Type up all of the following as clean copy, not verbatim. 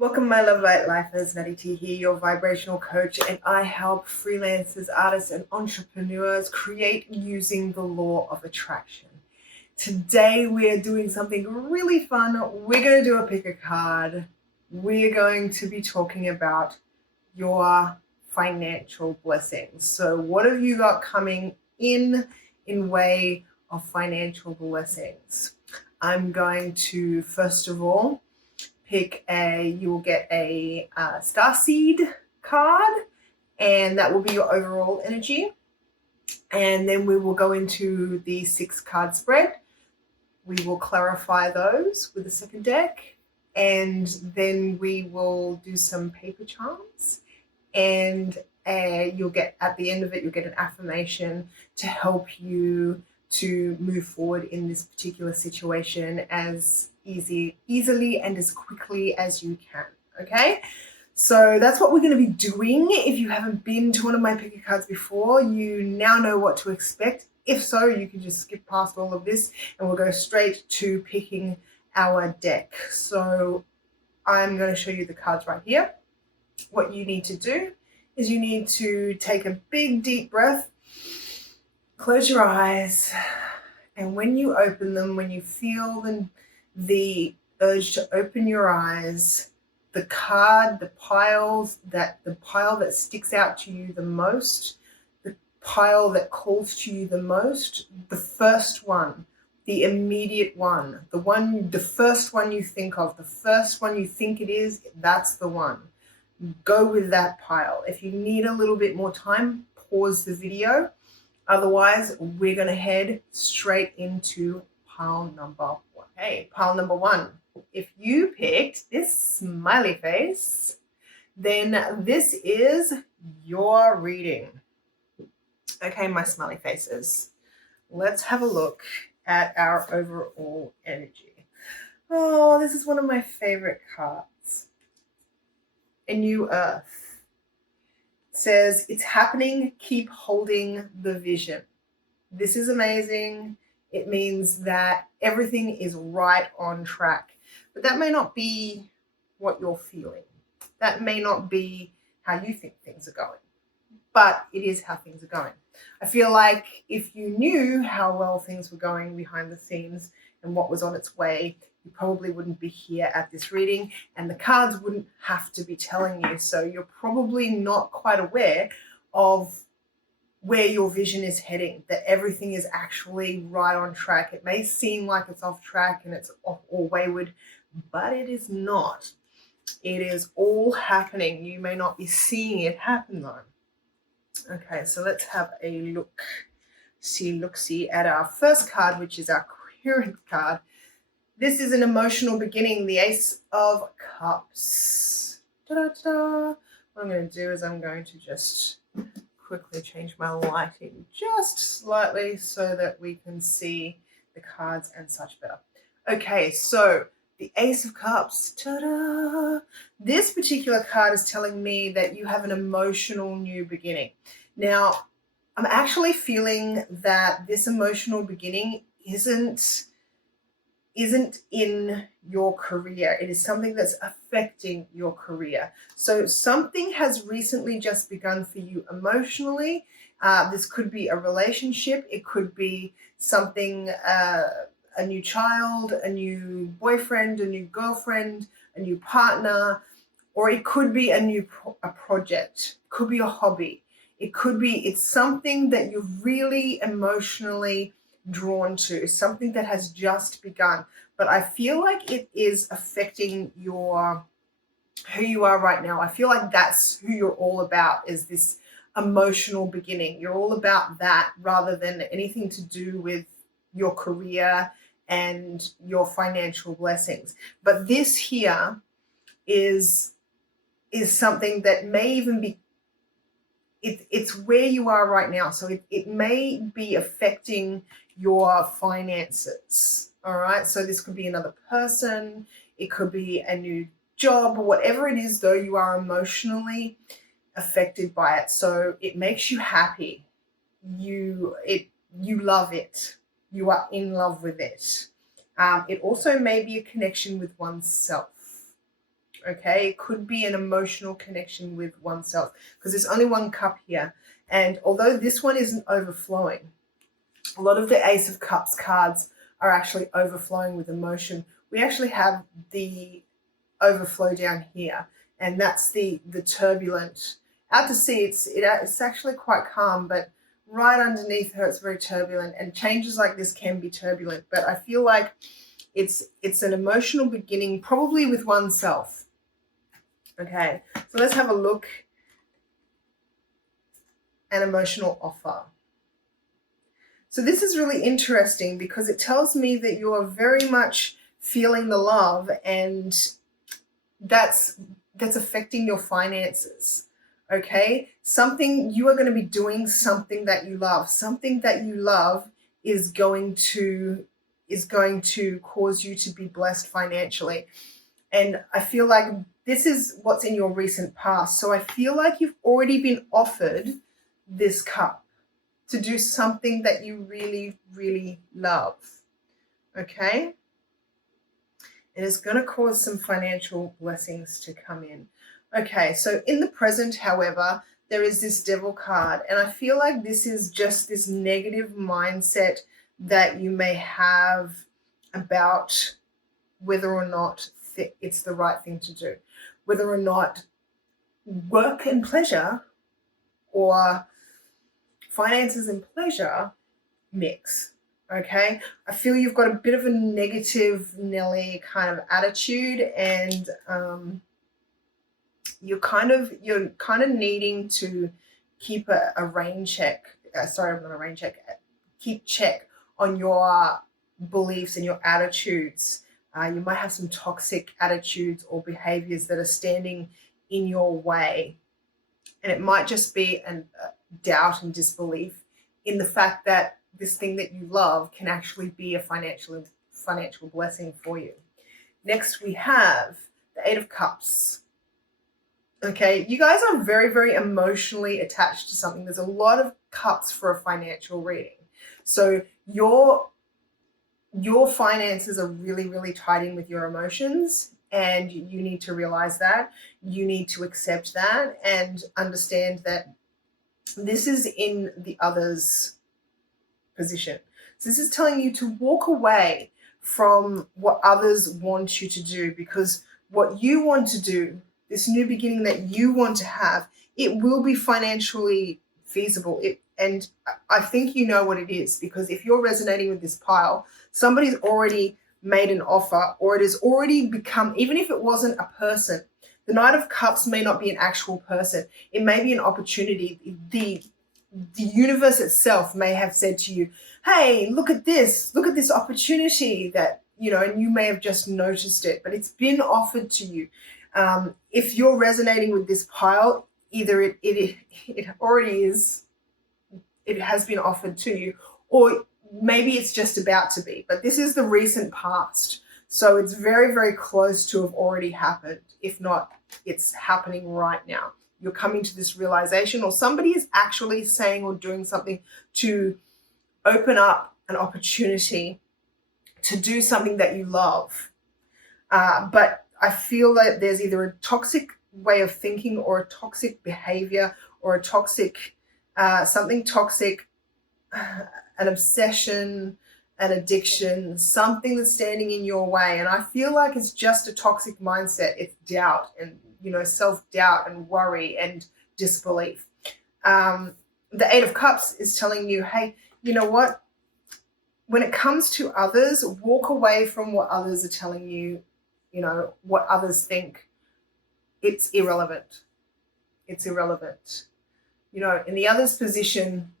Welcome, my love light lifers. Natty T here, your vibrational coach, and I help freelancers, artists, and entrepreneurs create using the law of attraction. Today, we are doing something really fun. We're going to do a pick a card. We're going to be talking about your financial blessings. So, what have you got coming in way of financial blessings? I'm going to, first of all, you will get a starseed card, and that will be your overall energy. And then we will go into the 6-card spread. We will clarify those with the second deck, and then we will do some paper charms, and you'll get, at the end of it, you'll get an affirmation to help you to move forward in this particular situation as easily and as quickly as you can. Okay, so that's what we're going to be doing. If you haven't been to one of my picker cards before, you now know what to expect. If so, you can just skip past all of this and we'll go straight to picking our deck. So I'm going to show you the cards right here. What you need to do is you need to take a big deep breath, close your eyes, and when you open them, when you feel the urge to open your eyes, the pile that sticks out to you the most, the pile that calls to you the most, the first one, the immediate one, the first one you think of, the first one you think it is, that's the one. Go with that pile. If you need a little bit more time, pause the video. Otherwise, we're going to head straight into pile number one. Hey, pile number one. If you picked this smiley face, then this is your reading. Okay, my smiley faces. Let's have a look at our overall energy. Oh, this is one of my favorite cards. A New Earth. Says, it's happening, keep holding the vision. This is amazing. It means that everything is right on track. But that may not be what you're feeling. That may not be how you think things are going. But it is how things are going. I feel like if you knew how well things were going behind the scenes and what was on its way, you probably wouldn't be here at this reading, and the cards wouldn't have to be telling you. So you're probably not quite aware of where your vision is heading, that everything is actually right on track. It may seem like it's off track and it's off or wayward, but it is not. It is all happening. You may not be seeing it happen though. Okay, so let's have a look-see at our first card, which is our current card. This is an emotional beginning, the Ace of Cups. Ta-da-ta. What I'm going to do is I'm going to just quickly change my lighting just slightly so that we can see the cards and such better. Okay, so the Ace of Cups. Ta-da! This particular card is telling me that you have an emotional new beginning. Now, I'm actually feeling that this emotional beginning isn't in your career. It is something that's affecting your career. So something has recently just begun for you emotionally. This could be a relationship. It could be something, a new child, a new boyfriend, a new girlfriend, a new partner, or it could be a project. It could be a hobby. It's something that you're really emotionally drawn to, something that has just begun. But I feel like it is affecting who you are right now. I feel like that's who you're all about, is this emotional beginning. You're all about that rather than anything to do with your career and your financial blessings. But this here is something that may even be, it's where you are right now. So it may be affecting your finances. All right. So this could be another person. It could be a new job, or whatever it is, though, you are emotionally affected by it. So it makes you happy. You love it. You are in love with it. It also may be a connection with oneself. Okay, it could be an emotional connection with oneself because there's only one cup here. And although this one isn't overflowing, a lot of the Ace of Cups cards are actually overflowing with emotion. We actually have the overflow down here, and that's the turbulent. Out to sea, it's actually quite calm, but right underneath her, it's very turbulent. And changes like this can be turbulent, but I feel like it's an emotional beginning, probably with oneself. Okay, so let's have a look. An emotional offer. So this is really interesting because it tells me that you are very much feeling the love, and that's affecting your finances. Okay, something you are going to be doing, something that you love. Something that you love is going to cause you to be blessed financially. And I feel like this is what's in your recent past. So I feel like you've already been offered this cup to do something that you really, really love. Okay? And it's going to cause some financial blessings to come in. Okay, so in the present, however, there is this Devil card. And I feel like this is just this negative mindset that you may have about whether or not it's the right thing to do. Whether or not work and pleasure or finances and pleasure mix. Okay, I feel you've got a bit of a negative Nelly kind of attitude, and you're kind of needing to keep a rain check. Sorry, not a rain check. Keep check on your beliefs and your attitudes. You might have some toxic attitudes or behaviors that are standing in your way, and it might just be a doubt and disbelief in the fact that this thing that you love can actually be a financial blessing for you. Next, we have the Eight of Cups. Okay, you guys are very, very emotionally attached to something. There's a lot of cups for a financial reading. So your finances are really, really tied in with your emotions, and you need to realize that. You need to accept that and understand that this is in the other's position. So this is telling you to walk away from what others want you to do, because what you want to do, this new beginning that you want to have, it will be financially feasible. And I think you know what it is, because if you're resonating with this pile, somebody's already made an offer, or it has already become, even if it wasn't a person, the Knight of Cups may not be an actual person. It may be an opportunity. The universe itself may have said to you, hey, look at this opportunity that, and you may have just noticed it, but it's been offered to you. If you're resonating with this pile, either it already is, it has been offered to you, or maybe it's just about to be, but this is the recent past. So it's very, very close to have already happened. If not, it's happening right now. You're coming to this realization, or somebody is actually saying or doing something to open up an opportunity to do something that you love. But I feel that there's either a toxic way of thinking, or a toxic behavior, or a toxic, something toxic, an obsession, an addiction, something that's standing in your way. And I feel like it's just a toxic mindset. It's doubt and, self-doubt and worry and disbelief. The Eight of Cups is telling you, hey, you know what? When it comes to others, walk away from what others are telling you, what others think. It's irrelevant. It's irrelevant. In the other's position,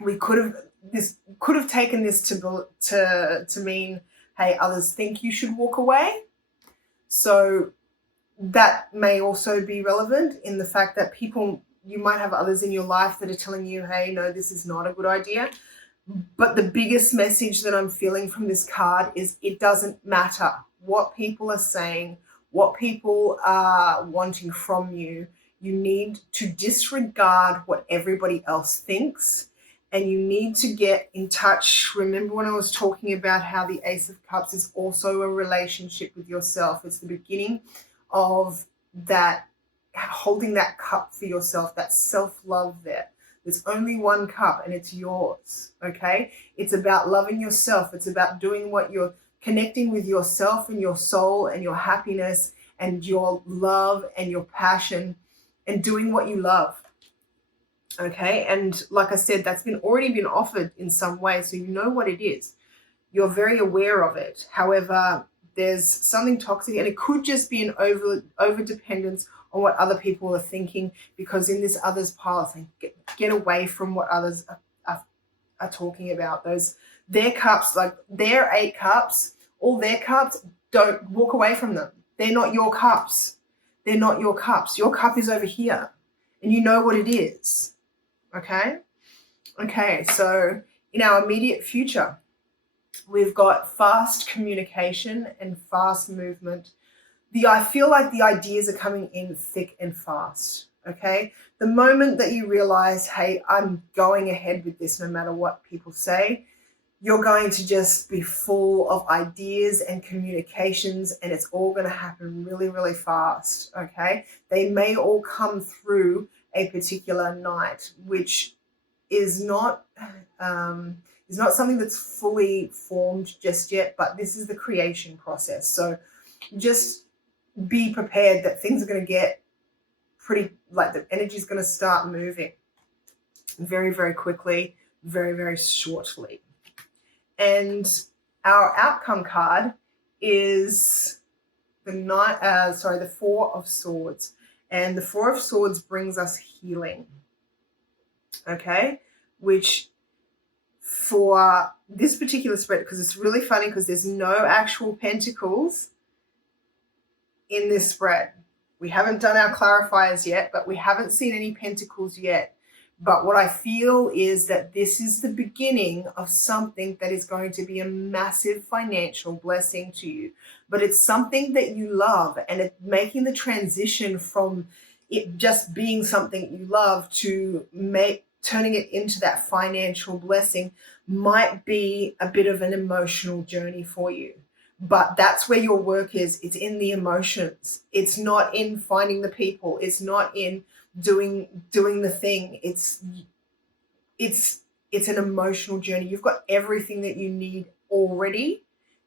we could have taken this to mean, hey, others think you should walk away. So that may also be relevant in the fact that you might have others in your life that are telling you, hey, no, this is not a good idea. But the biggest message that I'm feeling from this card is it doesn't matter what people are saying, what people are wanting from you. You need to disregard what everybody else thinks, and you need to get in touch. Remember when I was talking about how the Ace of Cups is also a relationship with yourself. It's the beginning of that, holding that cup for yourself, that self-love there. There's only one cup and it's yours, okay? It's about loving yourself. It's about doing what you're connecting with yourself and your soul and your happiness and your love and your passion and doing what you love, okay? And like I said, that's already been offered in some way, so you know what it is. You're very aware of it. However, there's something toxic, and it could just be an over dependence on what other people are thinking, because in this others pile, get away from what others are talking about. Their cups, like their 8 cups, all their cups, don't walk away from them. They're not your cups. They're not your cups. Your cup is over here, and you know what it is, okay? Okay, so in our immediate future, we've got fast communication and fast movement. I feel like the ideas are coming in thick and fast, okay? The moment that you realize, hey, I'm going ahead with this no matter what people say, you're going to just be full of ideas and communications, and it's all going to happen really, really fast, okay? They may all come through a particular night, which is not something that's fully formed just yet, but this is the creation process. So just be prepared that things are going to get pretty, like the energy is going to start moving very, very quickly, very, very shortly. And our outcome card is the 4 of Swords. And the 4 of Swords brings us healing, okay? Which for this particular spread, because it's really funny because there's no actual pentacles in this spread. We haven't done our clarifiers yet, but we haven't seen any pentacles yet. But what I feel is that this is the beginning of something that is going to be a massive financial blessing to you. But it's something that you love, and it's making the transition from it just being something you love to turning it into that financial blessing might be a bit of an emotional journey for you. But that's where your work is. It's in the emotions. It's not in finding the people. It's not in doing the thing. It's an emotional journey. You've got everything that you need already.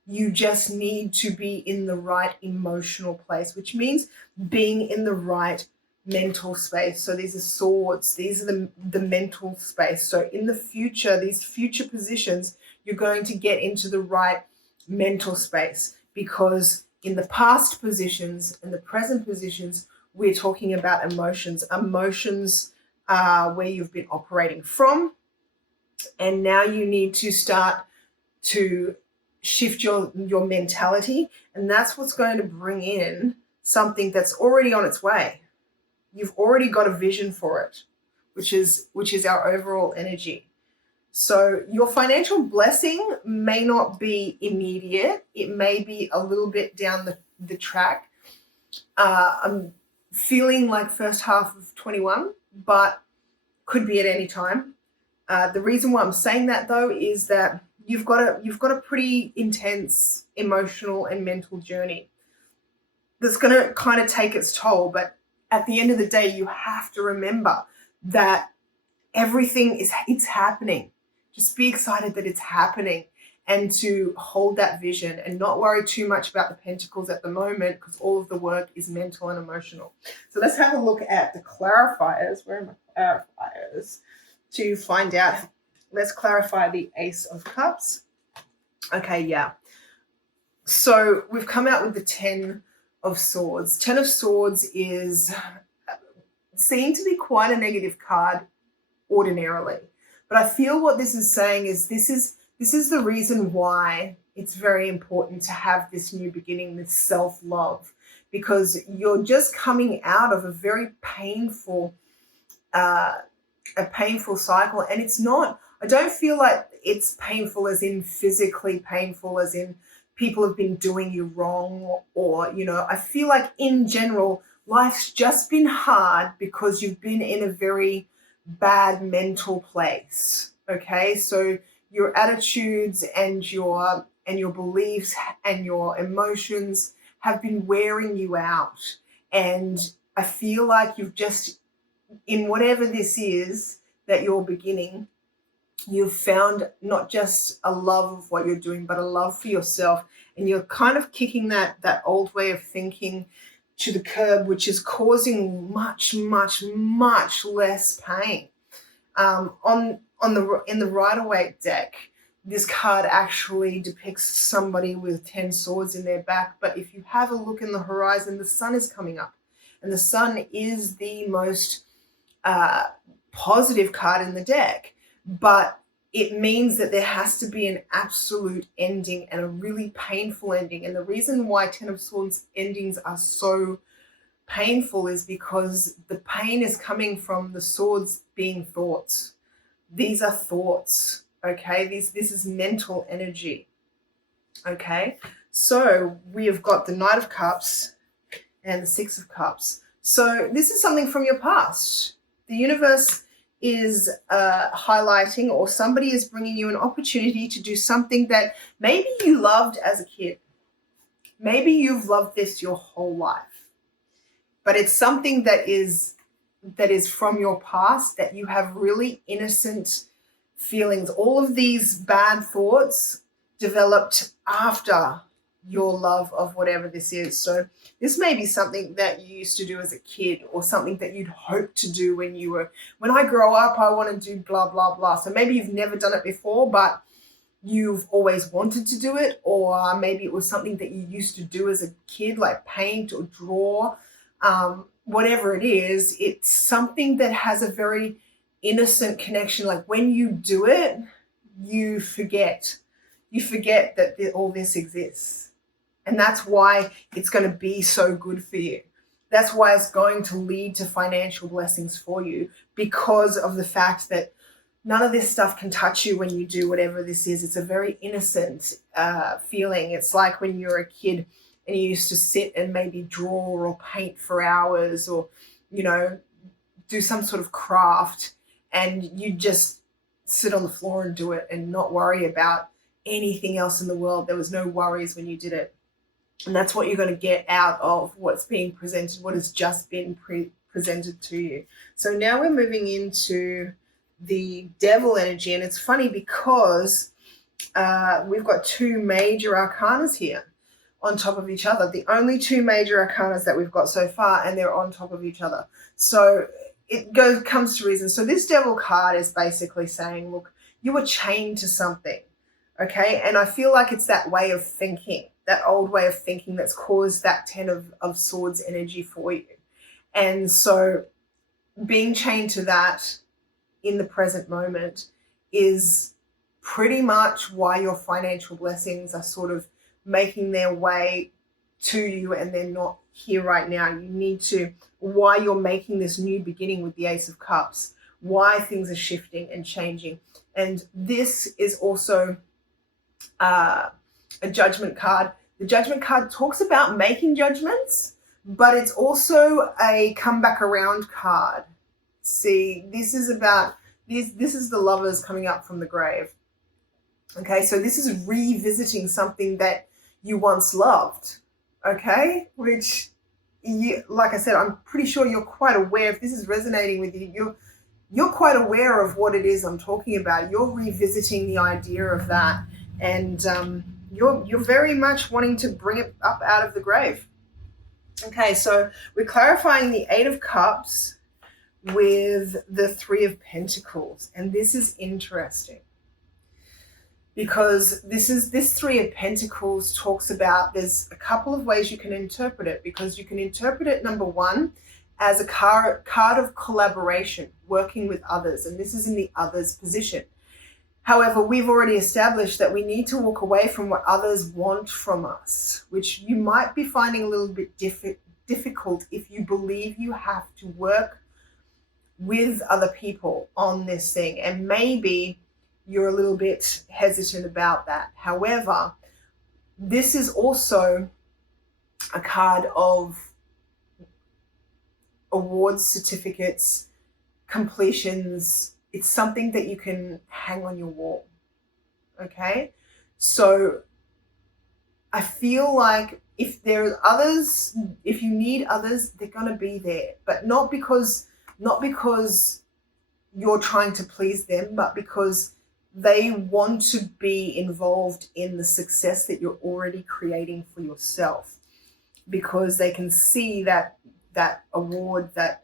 You just need to be in the right emotional place, which means being in the right mental space. So these are swords. These are the mental space. So in the future, these future positions, you're going to get into the right mental space, because in the past positions and the present positions, we're talking about emotions. Emotions are where you've been operating from, and now you need to start to shift your mentality, and that's what's going to bring in something that's already on its way. You've already got a vision for it, which is our overall energy. So your financial blessing may not be immediate. It may be a little bit down the track. I'm feeling like first half of 21, but could be at any time. The reason why I'm saying that, though, is that you've got a pretty intense emotional and mental journey that's going to kind of take its toll. But at the end of the day, you have to remember that it's happening. Just be excited that it's happening, and to hold that vision and not worry too much about the pentacles at the moment, because all of the work is mental and emotional. So let's have a look at the clarifiers. Where are my clarifiers? To find out, let's clarify the Ace of Cups. Okay, yeah. So we've come out with the 10 of Swords. 10 of Swords is seen to be quite a negative card ordinarily. But I feel what this is saying is this is the reason why it's very important to have this new beginning, this self-love, because you're just coming out of a very painful cycle. And it's not, I don't feel like it's painful as in physically painful, as in people have been doing you wrong, or, I feel like in general, life's just been hard because you've been in a very bad mental place. Okay, so your attitudes and your beliefs and your emotions have been wearing you out. And I feel like you've just, in whatever this is that you're beginning, you've found not just a love of what you're doing, but a love for yourself. And you're kind of kicking that old way of thinking to the curb, which is causing much, much, much less pain. In the Rider-Waite deck, this card actually depicts somebody with 10 swords in their back. But if you have a look in the horizon, the sun is coming up. And the sun is the most positive card in the deck. But it means that there has to be an absolute ending and a really painful ending. And the reason why 10 of Swords endings are so painful is because the pain is coming from the swords being thoughts. These are thoughts, okay? This is mental energy, okay? So we have got the Knight of Cups and the Six of Cups. So this is something from your past. The universe is highlighting, or somebody is bringing you an opportunity to do something that maybe you loved as a kid. Maybe you've loved this your whole life, but it's something that is from your past, that you have really innocent feelings. All of these bad thoughts developed after your love of whatever this is. So this may be something that you used to do as a kid, or something that you'd hoped to do when I grow up, I want to do blah, blah, blah. So maybe you've never done it before, but you've always wanted to do it. Or maybe it was something that you used to do as a kid, like paint or draw. Whatever it is, it's something that has a very innocent connection. Like when you do it, you forget that all this exists. And that's why it's going to be so good for you. That's why it's going to lead to financial blessings for you, because of the fact that none of this stuff can touch you when you do whatever this is. It's a very innocent feeling. It's like when you were a kid and you used to sit and maybe draw or paint for hours, or, do some sort of craft, and you just sit on the floor and do it and not worry about anything else in the world. There was no worries when you did it. And that's what you're going to get out of what's being presented, what has just been presented to you. So now we're moving into the Devil energy. And it's funny because we've got two major arcanas here on top of each other. The only two major arcanas that we've got so far, and they're on top of each other. So it comes to reason. So this Devil card is basically saying, look, you were chained to something, okay? And I feel like it's that way of thinking, that old way of thinking, that's caused that 10 of Swords energy for you. And so being chained to that in the present moment is pretty much why your financial blessings are sort of making their way to you, and they're not here right now. You need to, why you're making this new beginning with the Ace of Cups, why things are shifting and changing. And this is also a Judgment card. The Judgment card talks about making judgments, but it's also a come back around card. See, this is about this is the Lovers coming up from the grave. Okay, so this is revisiting something that you once loved, okay? Which, like I said, I'm pretty sure you're quite aware. If this is resonating with you, you're quite aware of what it is I'm talking about. You're revisiting the idea of that, and you're very much wanting to bring it up out of the grave. Okay, so we're clarifying the Eight of Cups with the Three of Pentacles, and this is interesting because this Three of Pentacles talks about, there's a couple of ways you can interpret it, because you can interpret it, number one, as a card of collaboration, working with others, and this is in the others position. However, we've already established that we need to walk away from what others want from us, which you might be finding a little bit difficult if you believe you have to work with other people on this thing, and maybe you're a little bit hesitant about that. However, this is also a card of awards, certificates, completions. It's something that you can hang on your wall, okay? So I feel like if there are others, if you need others, they're going to be there, but not because you're trying to please them, but because they want to be involved in the success that you're already creating for yourself, because they can see that award, that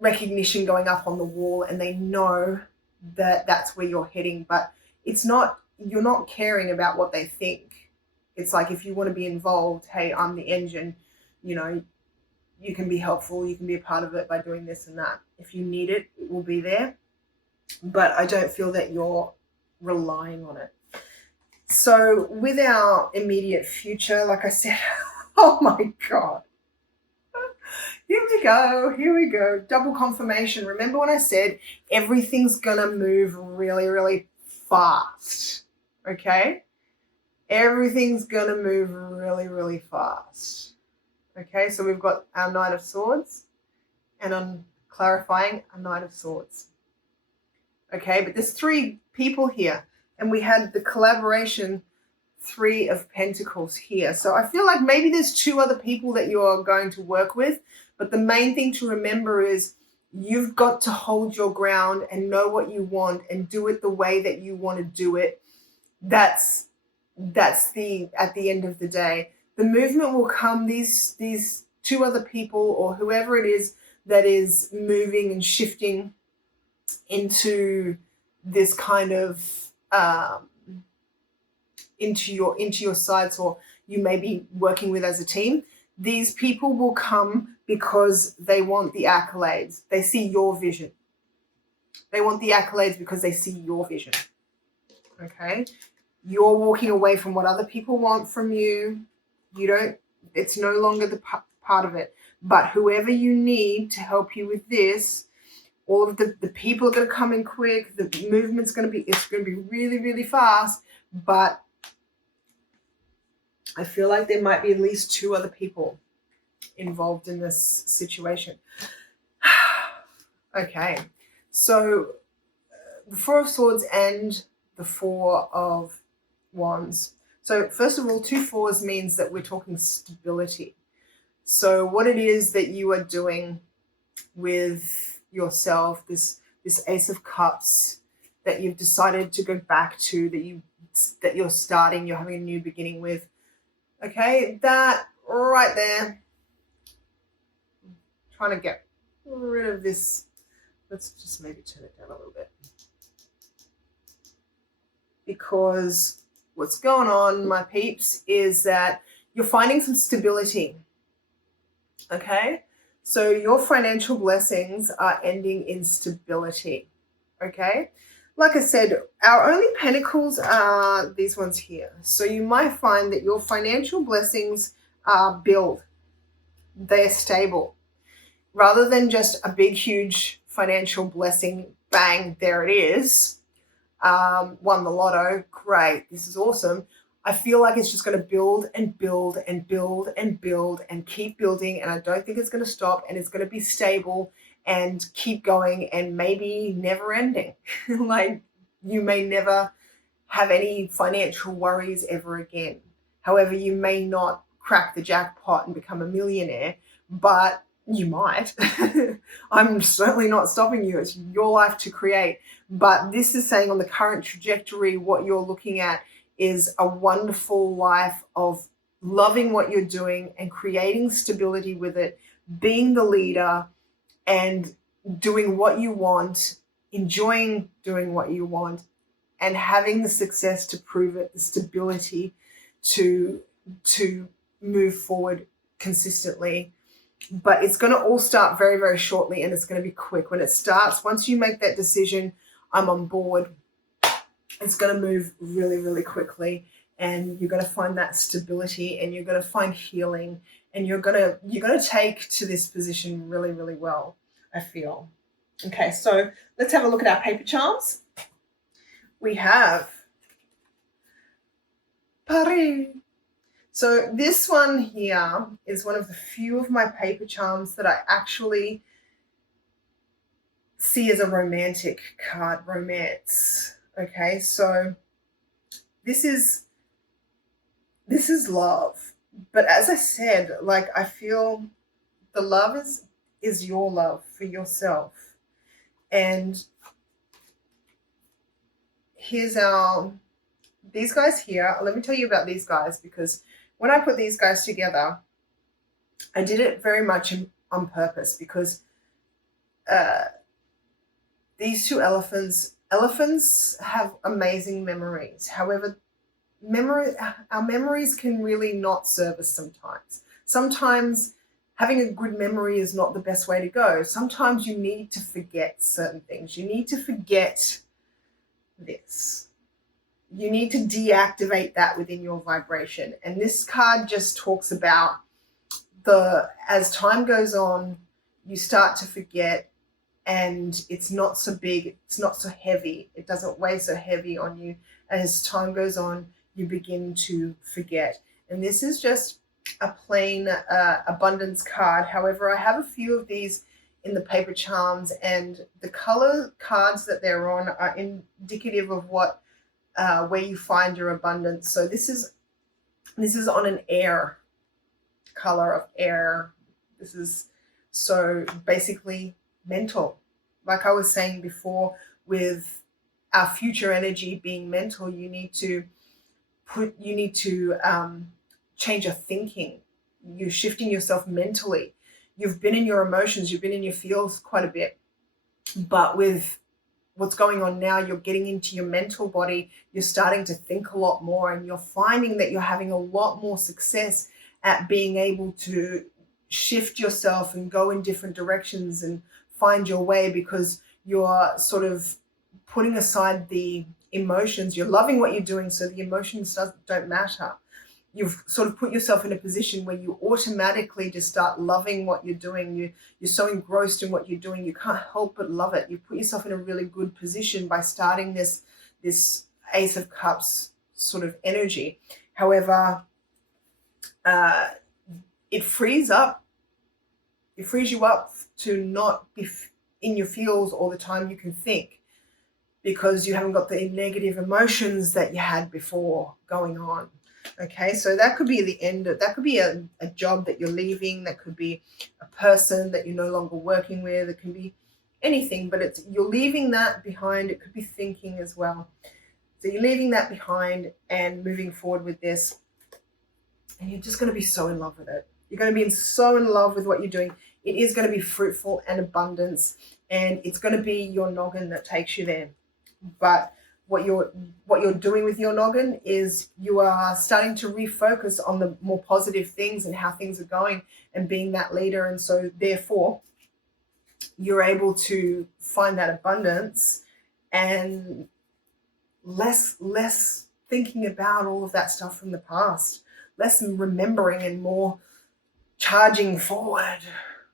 recognition going up on the wall, and they know that that's where you're heading. But it's not, you're not caring about what they think. It's like, if you want to be involved, hey, I'm the engine, you know, you can be helpful, you can be a part of it by doing this and that. If you need it, it will be there. But I don't feel that you're relying on it. So with our immediate future, like I said, oh my God. Here we go. Double confirmation. Remember when I said everything's going to move really, really fast? Okay? Everything's going to move really, really fast. Okay, so we've got our Knight of Swords, and I'm clarifying, a Knight of Swords. Okay, but there's 3 people here, and we had the collaboration 3 of Pentacles here. So I feel like maybe there's 2 other people that you're going to work with, but the main thing to remember is you've got to hold your ground and know what you want and do it the way that you want to do it. That's the, at the end of the day, the movement will come. These 2 other people, or whoever it is that is moving and shifting into this kind of into your sides, or you may be working with as a team, these people will come because they want the accolades. They see your vision. They want the accolades because they see your vision. Okay? You're walking away from what other people want from you. You don't, it's no longer the part of it. But whoever you need to help you with this, all of the people are going to come in quick. The movement's going to be, it's going to be really, really fast. But I feel like there might be at least 2 other people involved in this situation. Okay, so the 4 of Swords and the 4 of Wands. So first of all, 2 4s means that we're talking stability. So what it is that you are doing with yourself, this Ace of Cups that you've decided to go back to, that you're starting, you're having a new beginning with. Okay, that right there. I'm trying to get rid of this. Let's just maybe turn it down a little bit. Because what's going on, my peeps, is that you're finding some stability. Okay? So your financial blessings are ending in stability. Okay? Like I said, our only pentacles are these ones here. So you might find that your financial blessings are built. They're stable. Rather than just a big, huge financial blessing, bang, there it is. Won the lotto, great, this is awesome. I feel like it's just going to build and build and build and build and keep building, and I don't think it's going to stop, and it's going to be stable and keep going and maybe never ending. Like, you may never have any financial worries ever again. However, you may not crack the jackpot and become a millionaire, but you might. I'm certainly not stopping you. It's your life to create. But this is saying, on the current trajectory, what you're looking at is a wonderful life of loving what you're doing and creating stability with it, being the leader and doing what you want, enjoying doing what you want, and having the success to prove it, the stability to move forward consistently. But it's going to all start very, very shortly, and it's going to be quick. When it starts, once you make that decision, I'm on board, it's going to move really, really quickly, and you're going to find that stability, and you're going to find healing, and you're going to take to this position really, really well, I feel. Okay, so let's have a look at our paper charms. We have Paris. So this one here is one of the few of my paper charms that I actually see as a romantic card, romance. Okay, so this is love. But as I said, like, I feel the love is your love for yourself. And here's our these guys here. Let me tell you about these guys, because when I put these guys together, I did it very much on purpose, because uh, these two elephants have amazing memories. However, our memories can really not serve us sometimes. Sometimes having a good memory is not the best way to go. Sometimes you need to forget certain things. You need to forget this. You need to deactivate that within your vibration. And this card just talks about as time goes on, you start to forget, and it's not so big, it's not so heavy, it doesn't weigh so heavy on you. And as time goes on, you begin to forget. And this is just a plain abundance card. However, I have a few of these in the paper charms, and the color cards that they're on are indicative of what where you find your abundance. So this is on an air color of air. This is so basically mental. Like I was saying before, with our future energy being mental, you need to change your thinking. You're shifting yourself mentally. You've been in your emotions, you've been in your feels quite a bit, but with what's going on now, you're getting into your mental body, you're starting to think a lot more, and you're finding that you're having a lot more success at being able to shift yourself and go in different directions and find your way, because you're sort of putting aside the emotions. You're loving what you're doing, so the emotions don't matter. You've sort of put yourself in a position where you automatically just start loving what you're doing. You're so engrossed in what you're doing, you can't help but love it. You put yourself in a really good position by starting this Ace of Cups sort of energy. However, it frees you up to not be in your feels all the time. You can think, because you haven't got the negative emotions that you had before going on. Okay, so that could be the end of that. Could be a job that you're leaving. That could be a person that you're no longer working with. It can be anything, but you're leaving that behind. It could be thinking as well. So you're leaving that behind and moving forward with this, and you're just going to be so in love with it. You're going to be so in love with what you're doing. It is going to be fruitful and abundance, and it's going to be your noggin that takes you there. But what you're doing with your noggin is you are starting to refocus on the more positive things and how things are going, and being that leader. And so therefore you're able to find that abundance, and less thinking about all of that stuff from the past, less remembering, and more charging forward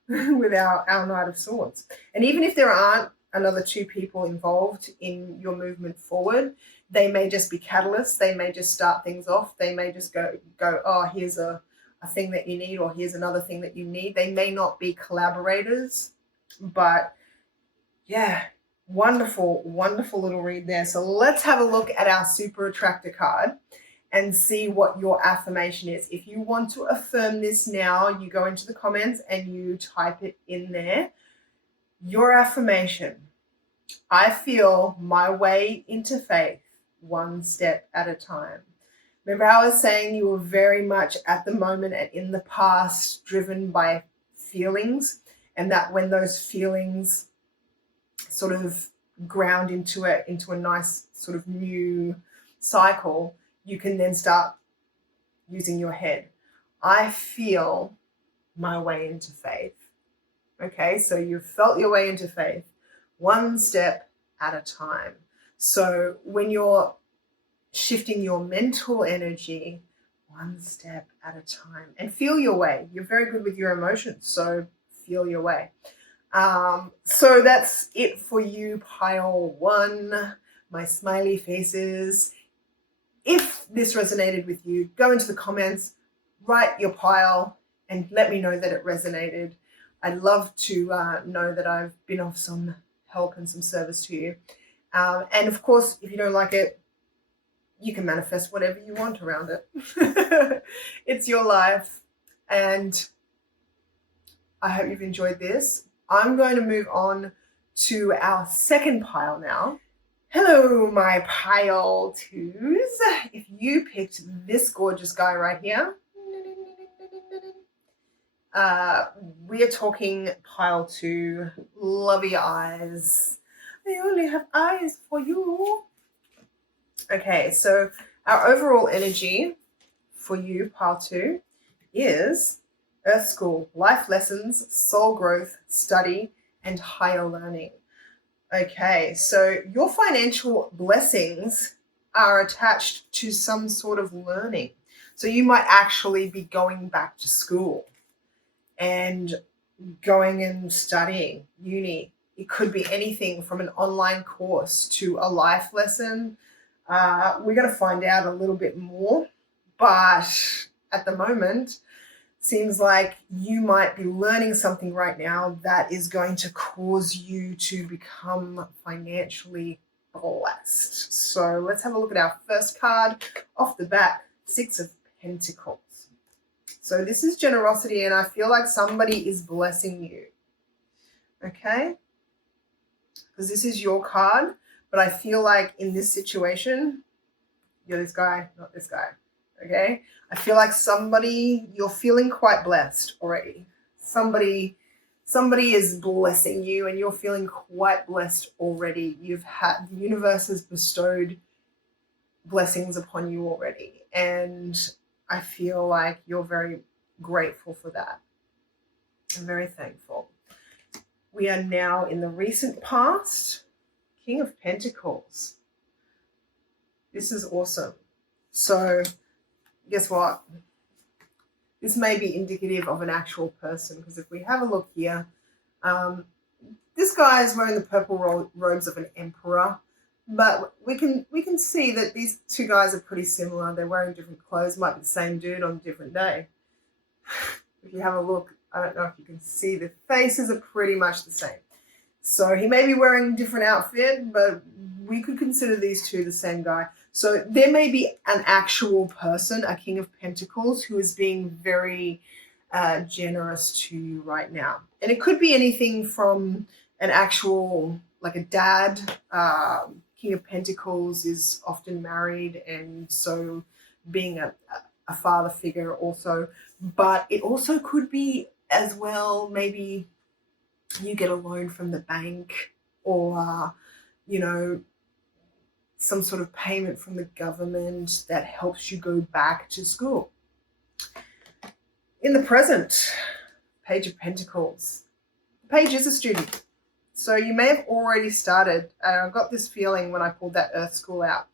with our Knight of Swords. And even if there aren't another two people involved in your movement forward, they may just be catalysts. They may just start things off. They may just go, oh, here's a thing that you need, or here's another thing that you need. They may not be collaborators, but yeah, wonderful little read there. So let's have a look at our super attractor card and see what your affirmation is. If you want to affirm this now, you go into the comments and you type it in there. Your affirmation: I feel my way into faith one step at a time. Remember how I was saying you were very much at the moment and in the past driven by feelings, and that when those feelings sort of ground into a nice sort of new cycle, you can then start using your head. I feel my way into faith. Okay, so you've felt your way into faith one step at a time. So when you're shifting your mental energy, one step at a time, and feel your way. You're very good with your emotions, so feel your way. So that's it for you, pile one, my smiley faces. If this resonated with you, go into the comments, write your pile, and let me know that it resonated. I'd love to know that I've been of some help and some service to you. And of course, if you don't like it, you can manifest whatever you want around it. It's your life. And I hope you've enjoyed this. I'm going to move on to our second pile now. Hello, my pile twos. If you picked this gorgeous guy right here, we are talking pile two, lovey eyes. I only have eyes for you. Okay, so our overall energy for you, pile two, is Earth School, life lessons, soul growth, study, and higher learning. Okay, so your financial blessings are attached to some sort of learning. So you might actually be going back to school and going and studying uni. It could be anything from an online course to a life lesson. We're going to find out a little bit more, but at the moment, seems like you might be learning something right now that is going to cause you to become financially blessed. So let's have a look at our first card off the bat, Six of Pentacles. So this is generosity, and I feel like somebody is blessing you. Okay? Because this is your card, but I feel like in this situation, you're this guy, not this guy. Okay? I feel like you're feeling quite blessed already. Somebody is blessing you, and you're feeling quite blessed already. The universe has bestowed blessings upon you already. And I feel like you're very grateful for that. I'm very thankful. We are now in the recent past, King of Pentacles. This is awesome. So guess what? This may be indicative of an actual person, because if we have a look here, this guy is wearing the purple robes of an emperor, but we can see that these two guys are pretty similar. They're wearing different clothes, might be the same dude on a different day. If you have a look, I don't know if you can see, the faces are pretty much the same. So he may be wearing a different outfit, but we could consider these two the same guy. So there may be an actual person, a King of Pentacles, who is being very generous to you right now. And it could be anything from an actual, like a dad. King of Pentacles is often married, and so being a father figure also. But it also could be as well, maybe you get a loan from the bank, or, some sort of payment from the government that helps you go back to school. In the present, Page of Pentacles. The page is a student. So you may have already started. I got this feeling when I pulled that Earth School out.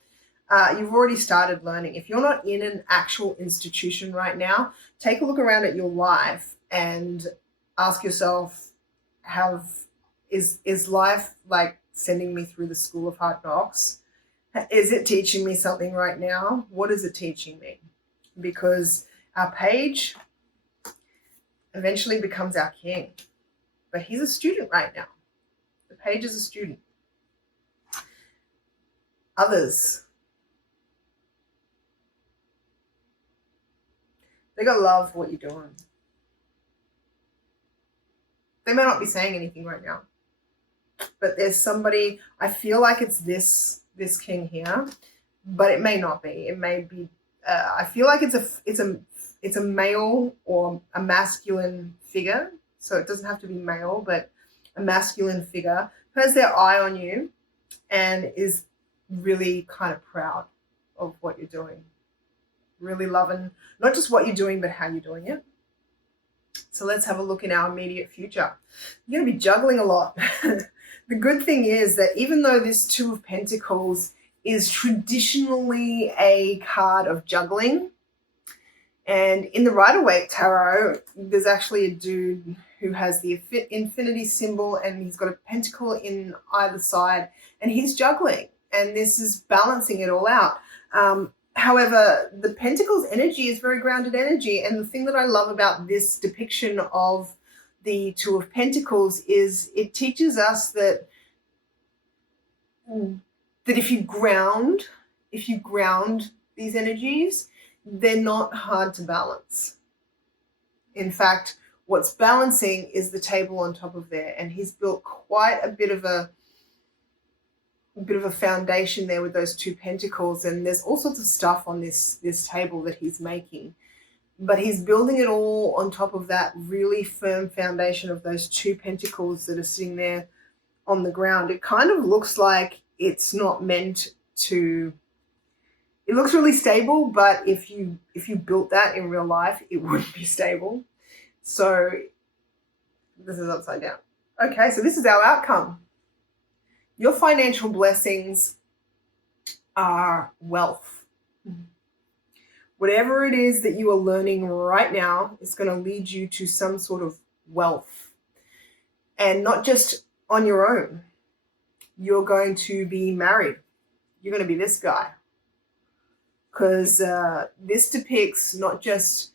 You've already started learning. If you're not in an actual institution right now, take a look around at your life and ask yourself, is life like sending me through the school of hard knocks? Is it teaching me something right now? What is it teaching me? Because our page eventually becomes our king. But he's a student right now. The page is a student. Others, they're going to love what you're doing. They may not be saying anything right now, but there's somebody, I feel like it's this king here, but it may not be. It may be, I feel like it's a male or a masculine figure. So it doesn't have to be male, but a masculine figure who has their eye on you and is really kind of proud of what you're doing. Really loving not just what you're doing, but how you're doing it. So let's have a look in our immediate future. You're going to be juggling a lot. The good thing is that even though this Two of Pentacles is traditionally a card of juggling, and in the Rider-Waite Tarot, there's actually a dude who has the infinity symbol, and he's got a pentacle in either side, and he's juggling, and this is balancing it all out. However, the Pentacles energy is very grounded energy, and the thing that I love about this depiction of the Two of Pentacles is it teaches us that if you ground, if you ground these energies, they're not hard to balance. In fact, what's balancing is the table on top of there, and he's built quite a bit of a foundation there with those 2 pentacles, and there's all sorts of stuff on this table that he's making, but he's building it all on top of that really firm foundation of those 2 pentacles that are sitting there on the ground. It kind of looks like it's not meant to, it looks really stable, but if you built that in real life, it wouldn't be stable. So this is upside down. Okay, so this is our outcome. Your financial blessings are wealth. Whatever it is that you are learning right now is going to lead you to some sort of wealth. And not just on your own. You're going to be married. You're going to be this guy. Because this depicts not just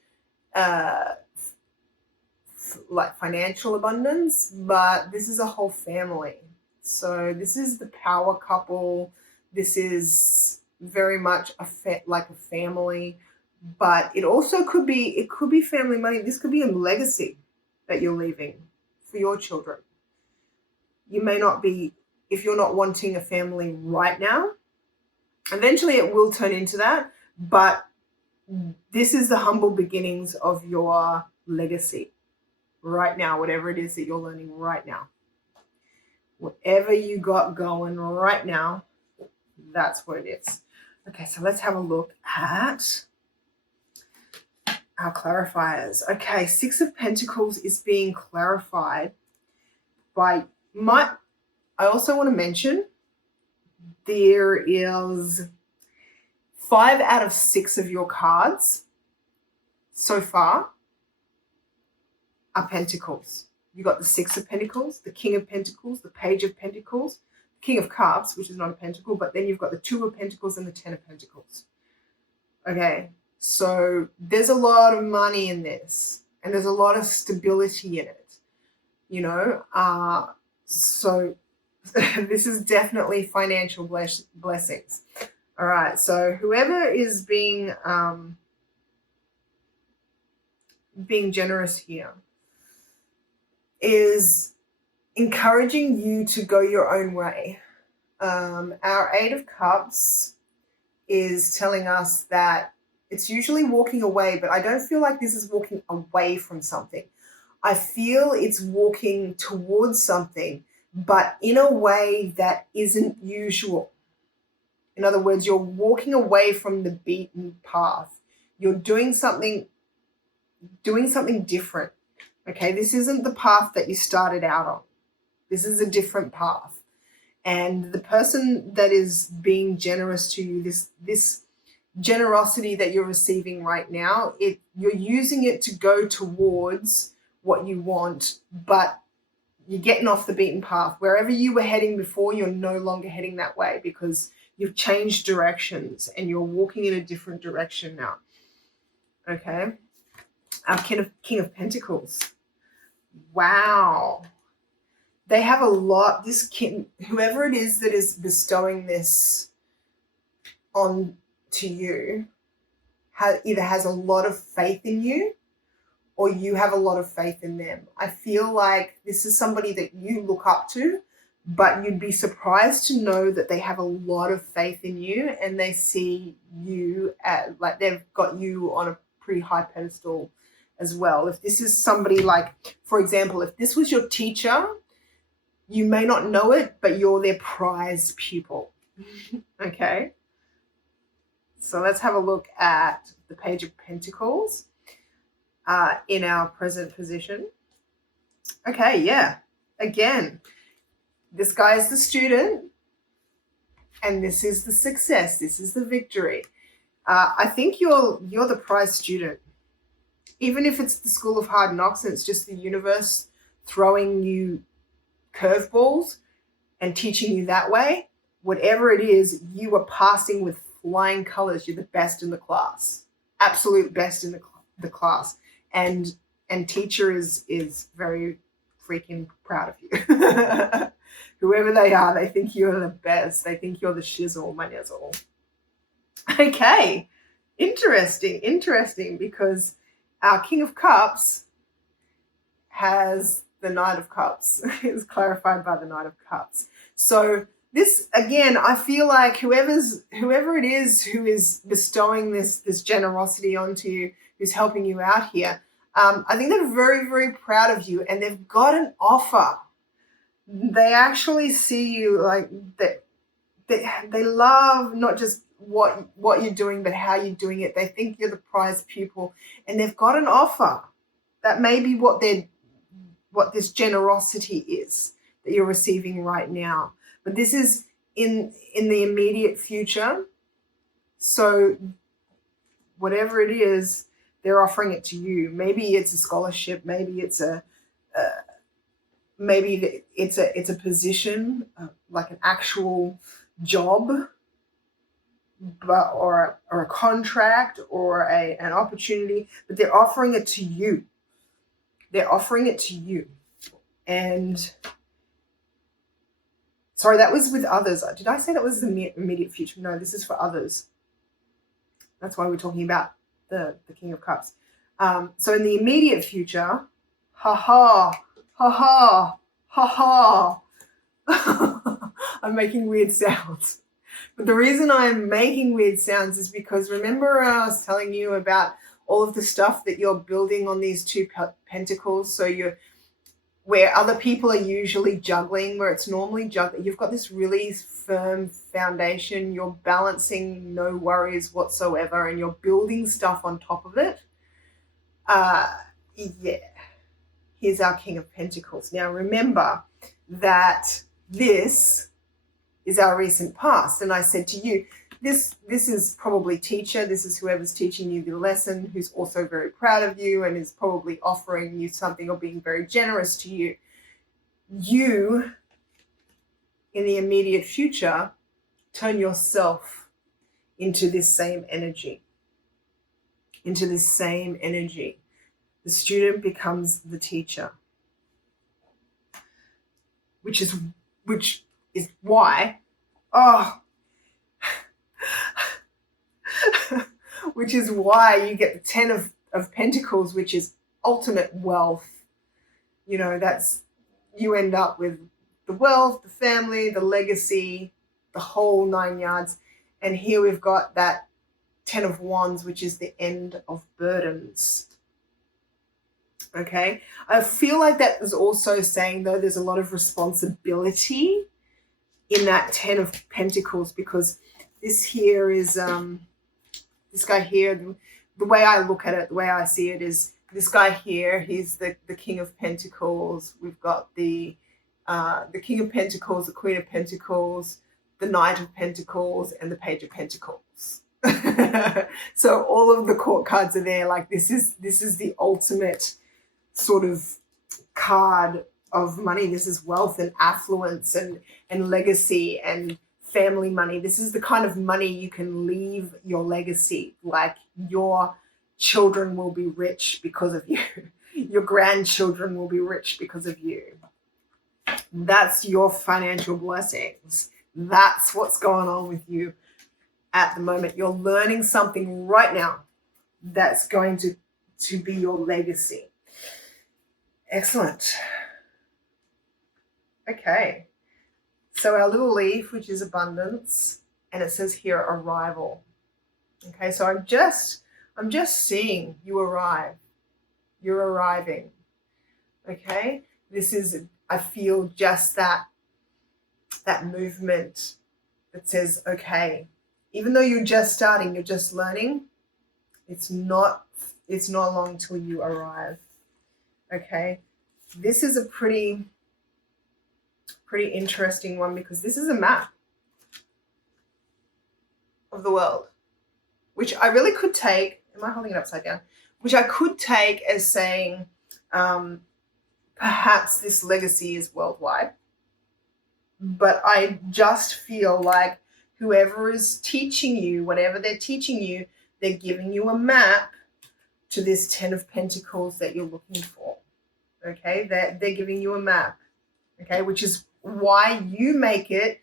like financial abundance, but this is a whole family. So this is the power couple. This is very much like a family, but it also could be family money. This could be a legacy that you're leaving for your children. You may not be, if you're not wanting a family right now, eventually it will turn into that, but this is the humble beginnings of your legacy right now, whatever it is that you're learning right now. Whatever you got going right now, that's what it is. Okay, so let's have a look at our clarifiers. Okay, 6 of Pentacles is being clarified by I also want to mention there is 5 out of 6 of your cards so far are Pentacles. You got the 6 of Pentacles, the King of Pentacles, the Page of Pentacles, King of Cups, which is not a pentacle, but then you've got the 2 of Pentacles and the 10 of Pentacles. Okay, so there's a lot of money in this, and there's a lot of stability in it, you know. So this is definitely financial blessings. All right, so whoever is being generous here is encouraging you to go your own way. Our 8 of Cups is telling us that it's usually walking away, but I don't feel like this is walking away from something. I feel it's walking towards something, but in a way that isn't usual. In other words, you're walking away from the beaten path. You're doing something different. Okay, this isn't the path that you started out on. This is a different path. And the person that is being generous to you, this generosity that you're receiving right now, you're using it to go towards what you want, but you're getting off the beaten path. Wherever you were heading before, you're no longer heading that way because you've changed directions and you're walking in a different direction now. Okay. Our King of Pentacles. Wow. They have a lot, whoever it is that is bestowing this on to you either has a lot of faith in you or you have a lot of faith in them. I feel like this is somebody that you look up to, but you'd be surprised to know that they have a lot of faith in you and they see you as, like, they've got you on a pretty high pedestal as well. If this is somebody like, for example, if this was your teacher, you may not know it, but you're their prized pupil. Okay. So let's have a look at the Page of Pentacles in our present position. Okay, yeah. Again, this guy is the student and this is the success. This is the victory. I think you're the prized student. Even if it's the School of Hard Knocks and it's just the universe throwing you curveballs and teaching you that way, whatever it is, you are passing with flying colors. You're the best in the class, absolute best in the class, and teacher is very freaking proud of you. Whoever they are, they think you're the best. They think you're the shizzle, my nizzle. Okay, interesting, because our King of Cups has the Knight of Cups. It's clarified by the Knight of Cups. So this, again, I feel like whoever it is who is bestowing this generosity onto you, who's helping you out here, I think they're very, very proud of you, and they've got an offer. They actually see you like that. They love not just what you're doing, but how you're doing it. They think you're the prize pupil, and they've got an offer. That may be what this generosity is that you're receiving right now. But this is in the immediate future. So whatever it is, they're offering it to you. Maybe it's a scholarship. Maybe it's a position, like an actual job, or a contract, or an opportunity. But they're offering it to you. They're offering it to you. And sorry, that was with others. Did I say that was the immediate future? No, this is for others. That's why we're talking about the King of Cups. So in the immediate future, ha ha, I'm making weird sounds. But the reason I'm making weird sounds is because, remember I was telling you about all of the stuff that you're building on these two pentacles? So where other people are usually juggling, where it's normally juggling, you've got this really firm foundation. You're balancing, no worries whatsoever, and you're building stuff on top of it. Yeah. Here's our King of Pentacles. Now remember that this is our recent past. And I said to you, this is probably teacher. This is whoever's teaching you the lesson, who's also very proud of you and is probably offering you something or being very generous to you. You, in the immediate future, turn yourself into this same energy. The student becomes the teacher, which is why, which is why you get the 10 of Pentacles, which is ultimate wealth. You know, you end up with the wealth, the family, the legacy, the whole 9 yards. And here we've got that 10 of Wands, which is the end of burdens. Okay, I feel like that is also saying, though, there's a lot of responsibility in that 10 of Pentacles, because this here is this guy here. The way I look at it, the way I see it, is this guy here. He's the King of Pentacles. We've got the King of Pentacles, the Queen of Pentacles, the Knight of Pentacles, and the Page of Pentacles. So all of the court cards are there. Like this is the ultimate sort of card of money. This is wealth and affluence and legacy and family money. This is the kind of money you can leave your legacy. Like your children will be rich because of you. Your grandchildren will be rich because of you. That's your financial blessings. That's what's going on with you at the moment. You're learning something right now that's going to be your legacy. Excellent. Okay. So our little leaf, which is abundance, and it says here arrival. Okay, so I'm just seeing you arrive. You're arriving. Okay? This is, I feel just that movement that says, okay, even though you're just starting, you're just learning, it's not long till you arrive. Okay? This is a pretty interesting one, because this is a map of the world, which I really could take, am I holding it upside down? Which I could take as saying, perhaps this legacy is worldwide. But I just feel like whoever is teaching you, whatever they're teaching you, they're giving you a map to this 10 of Pentacles that you're looking for. Okay, they're giving you a map. Okay, which is why you make it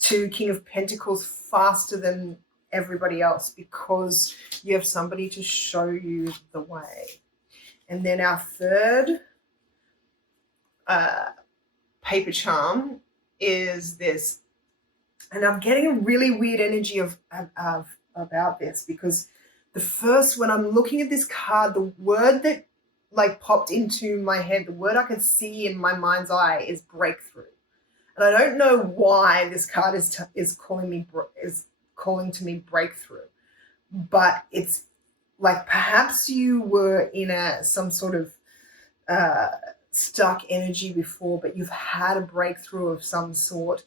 to King of Pentacles faster than everybody else because you have somebody to show you the way. And then our third paper charm is this. And I'm getting a really weird energy about this because the first, when I'm looking at this card, the word that like popped into my head, the word I could see in my mind's eye is breakthrough. And I don't know why this card is calling to me breakthrough, but it's like perhaps you were in some sort of stuck energy before, but you've had a breakthrough of some sort,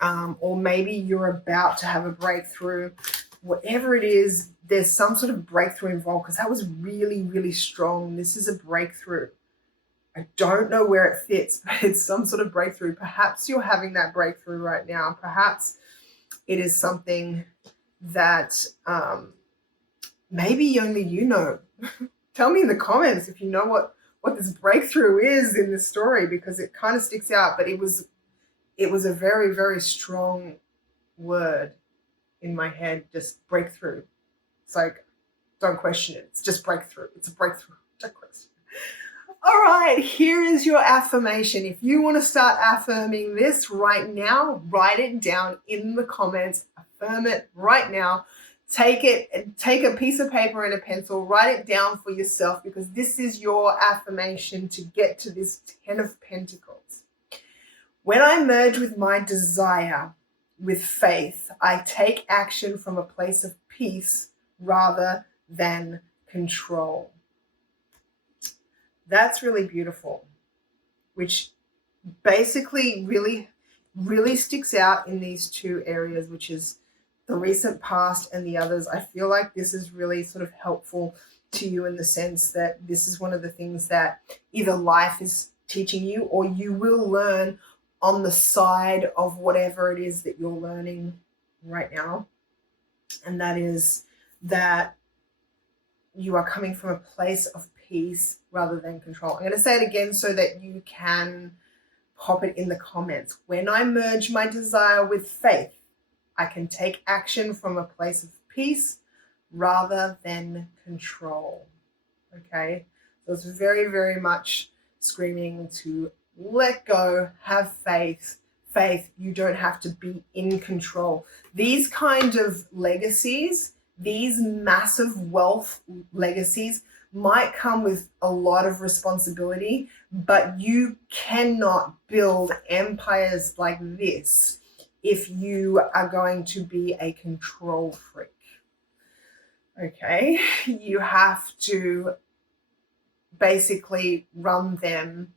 or maybe you're about to have a breakthrough. Whatever it is, there's some sort of breakthrough involved because that was really, really strong. This is a breakthrough. I don't know where it fits, but it's some sort of breakthrough. Perhaps you're having that breakthrough right now. Perhaps it is something that maybe only you know. Tell me in the comments if you know what this breakthrough is in this story, because it kind of sticks out, but it was a very, very strong word in my head, just breakthrough. It's like, don't question it. It's just breakthrough. It's a breakthrough. Don't question. All right, here is your affirmation. If you want to start affirming this right now, write it down in the comments. Affirm it right now. Take a piece of paper and a pencil, write it down for yourself, because this is your affirmation to get to this 10 of Pentacles. When I merge with my desire with faith, I take action from a place of peace rather than control. That's really beautiful, which basically really, really sticks out in these two areas, which is the recent past and the others. I feel like this is really sort of helpful to you in the sense that this is one of the things that either life is teaching you or you will learn on the side of whatever it is that you're learning right now. And that is that you are coming from a place of peace rather than control. I'm going to say it again so that you can pop it in the comments. When I merge my desire with faith, I can take action from a place of peace rather than control. Okay? So it's very, very much screaming to let go, have faith. Faith, you don't have to be in control. These kind of legacies, these massive wealth legacies might come with a lot of responsibility, but you cannot build empires like this if you are going to be a control freak. Okay, you have to basically run them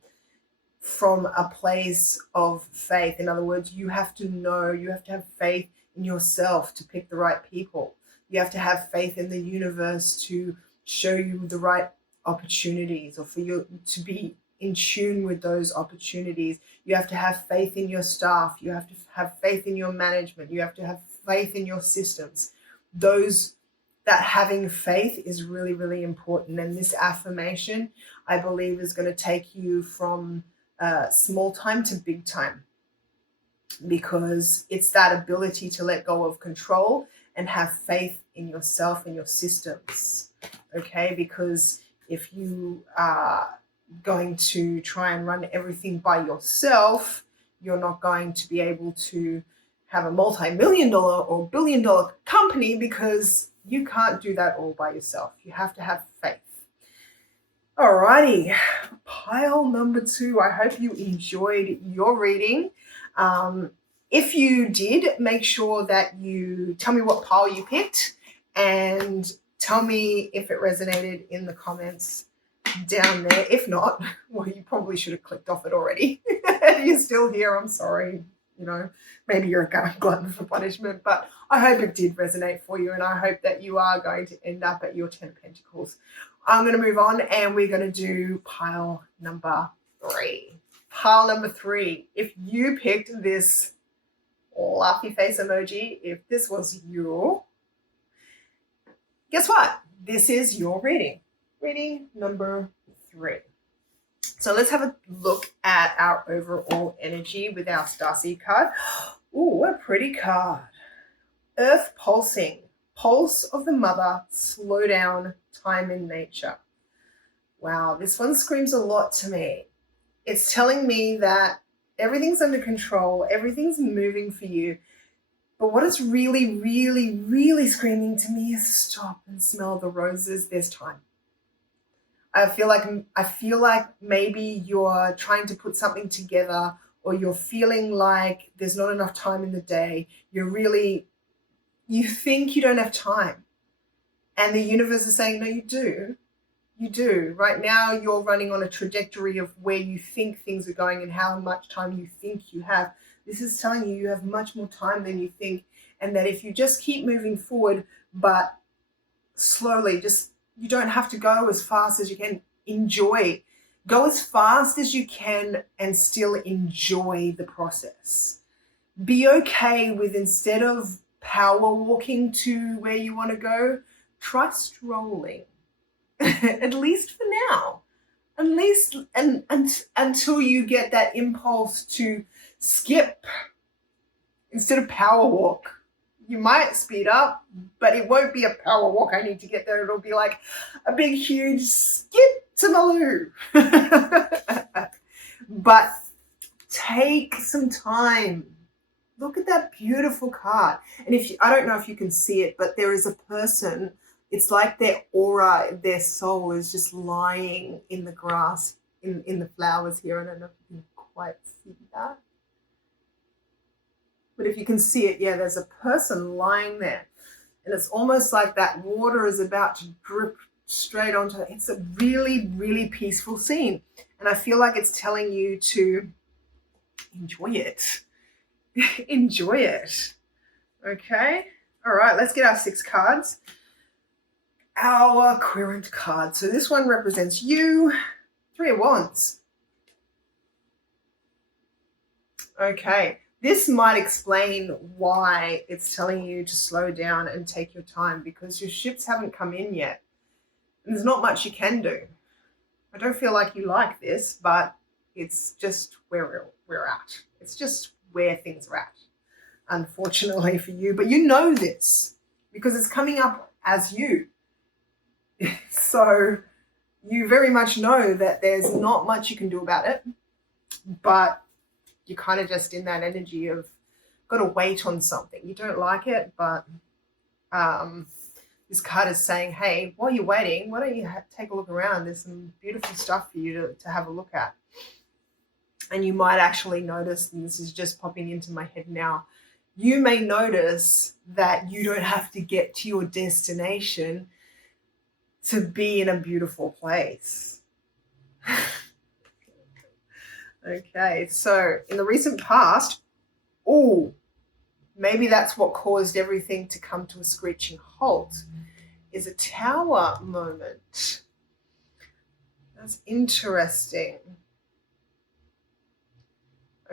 from a place of faith. In other words, you have to know, you have to have faith in yourself to pick the right people. You have to have faith in the universe to show you the right opportunities, or for you to be in tune with those opportunities. You have to have faith in your staff. You have to have faith in your management. You have to have faith in your systems. That having faith is really, really important. And this affirmation, I believe, is going to take you from small time to big time, because it's that ability to let go of control and have faith in yourself and your systems. Okay, because if you are going to try and run everything by yourself, you're not going to be able to have a multi-million-dollar or billion-dollar company, because you can't do that all by yourself. You have to have faith. Alrighty, pile number 2. I hope you enjoyed your reading. If you did, make sure that you tell me what pile you picked and tell me if it resonated in the comments down there. If not, well, you probably should have clicked off it already. You're still here, I'm sorry. You know, maybe you're a glutton for punishment, but I hope it did resonate for you, and I hope that you are going to end up at your 10 of Pentacles. I'm going to move on, and we're going to do pile number 3. Pile number 3. If you picked this laughy face emoji, if this was you, guess what? This is your reading. Reading number 3. So let's have a look at our overall energy with our Starseed card. Ooh, what a pretty card. Earth pulsing. Pulse of the mother, slow down, time in nature. Wow, this one screams a lot to me. It's telling me that everything's under control, everything's moving for you. But what it's really, really, really screaming to me is stop and smell the roses. There's time. I feel like maybe you're trying to put something together, or you're feeling like there's not enough time in the day. You think you don't have time. And the universe is saying, no, you do. You do. Right now, you're running on a trajectory of where you think things are going and how much time you think you have. This is telling you have much more time than you think, and that if you just keep moving forward, but slowly, you don't have to go as fast as you can. Enjoy. Go as fast as you can and still enjoy the process. Be okay with, instead of power walking to where you want to go, try strolling. At least for now. At least until you get that impulse to skip instead of power walk. You might speed up, but it won't be a power walk. I need to get there. It'll be like a big, huge skip to Maloo. But take some time. Look at that beautiful card. And I don't know if you can see it, but there is a person. It's like their aura, their soul is just lying in the grass, in the flowers here. I don't know if you can quite see that. But if you can see it, yeah, there's a person lying there. And it's almost like that water is about to drip straight onto it. It's a really, really peaceful scene. And I feel like it's telling you to enjoy it. Enjoy it. Okay? All right, let's get our 6 cards. Our Querent card. So this one represents you. 3 of Wands. Okay. This might explain why it's telling you to slow down and take your time, because your ships haven't come in yet. And there's not much you can do. I don't feel like you like this, but it's just where we're at. It's just where things are at, unfortunately for you. But you know this because it's coming up as you. So you very much know that there's not much you can do about it, but you're kind of just in that energy of got to wait on something. You don't like it, but this card is saying, hey, while you're waiting, why don't you take a look around? There's some beautiful stuff for you to have a look at. And you might actually notice, and this is just popping into my head now, you may notice that you don't have to get to your destination to be in a beautiful place. Okay, so in the recent past, maybe that's what caused everything to come to a screeching halt, is a tower moment. That's interesting.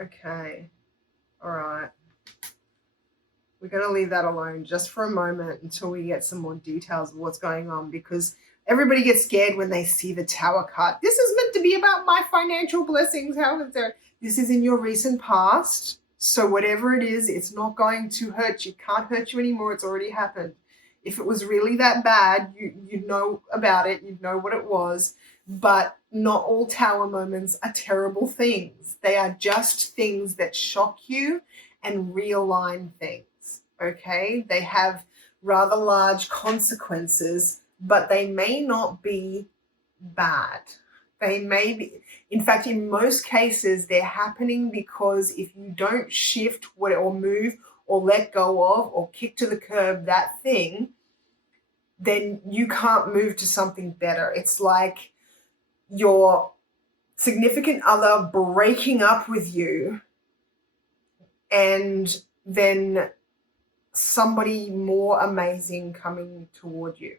Okay, all right. We're going to leave that alone just for a moment until we get some more details of what's going on, because everybody gets scared when they see the Tower card. This is meant to be about my financial blessings. How is there? This is in your recent past. So whatever it is, it's not going to hurt you. Can't hurt you anymore. It's already happened. If it was really that bad, you'd know about it. You'd know what it was. But not all Tower moments are terrible things. They are just things that shock you and realign things. Okay? They have rather large consequences, but they may not be bad. They may be, in fact, in most cases, they're happening because if you don't shift or move or let go of or kick to the curb that thing, then you can't move to something better. It's like your significant other breaking up with you and then somebody more amazing coming toward you.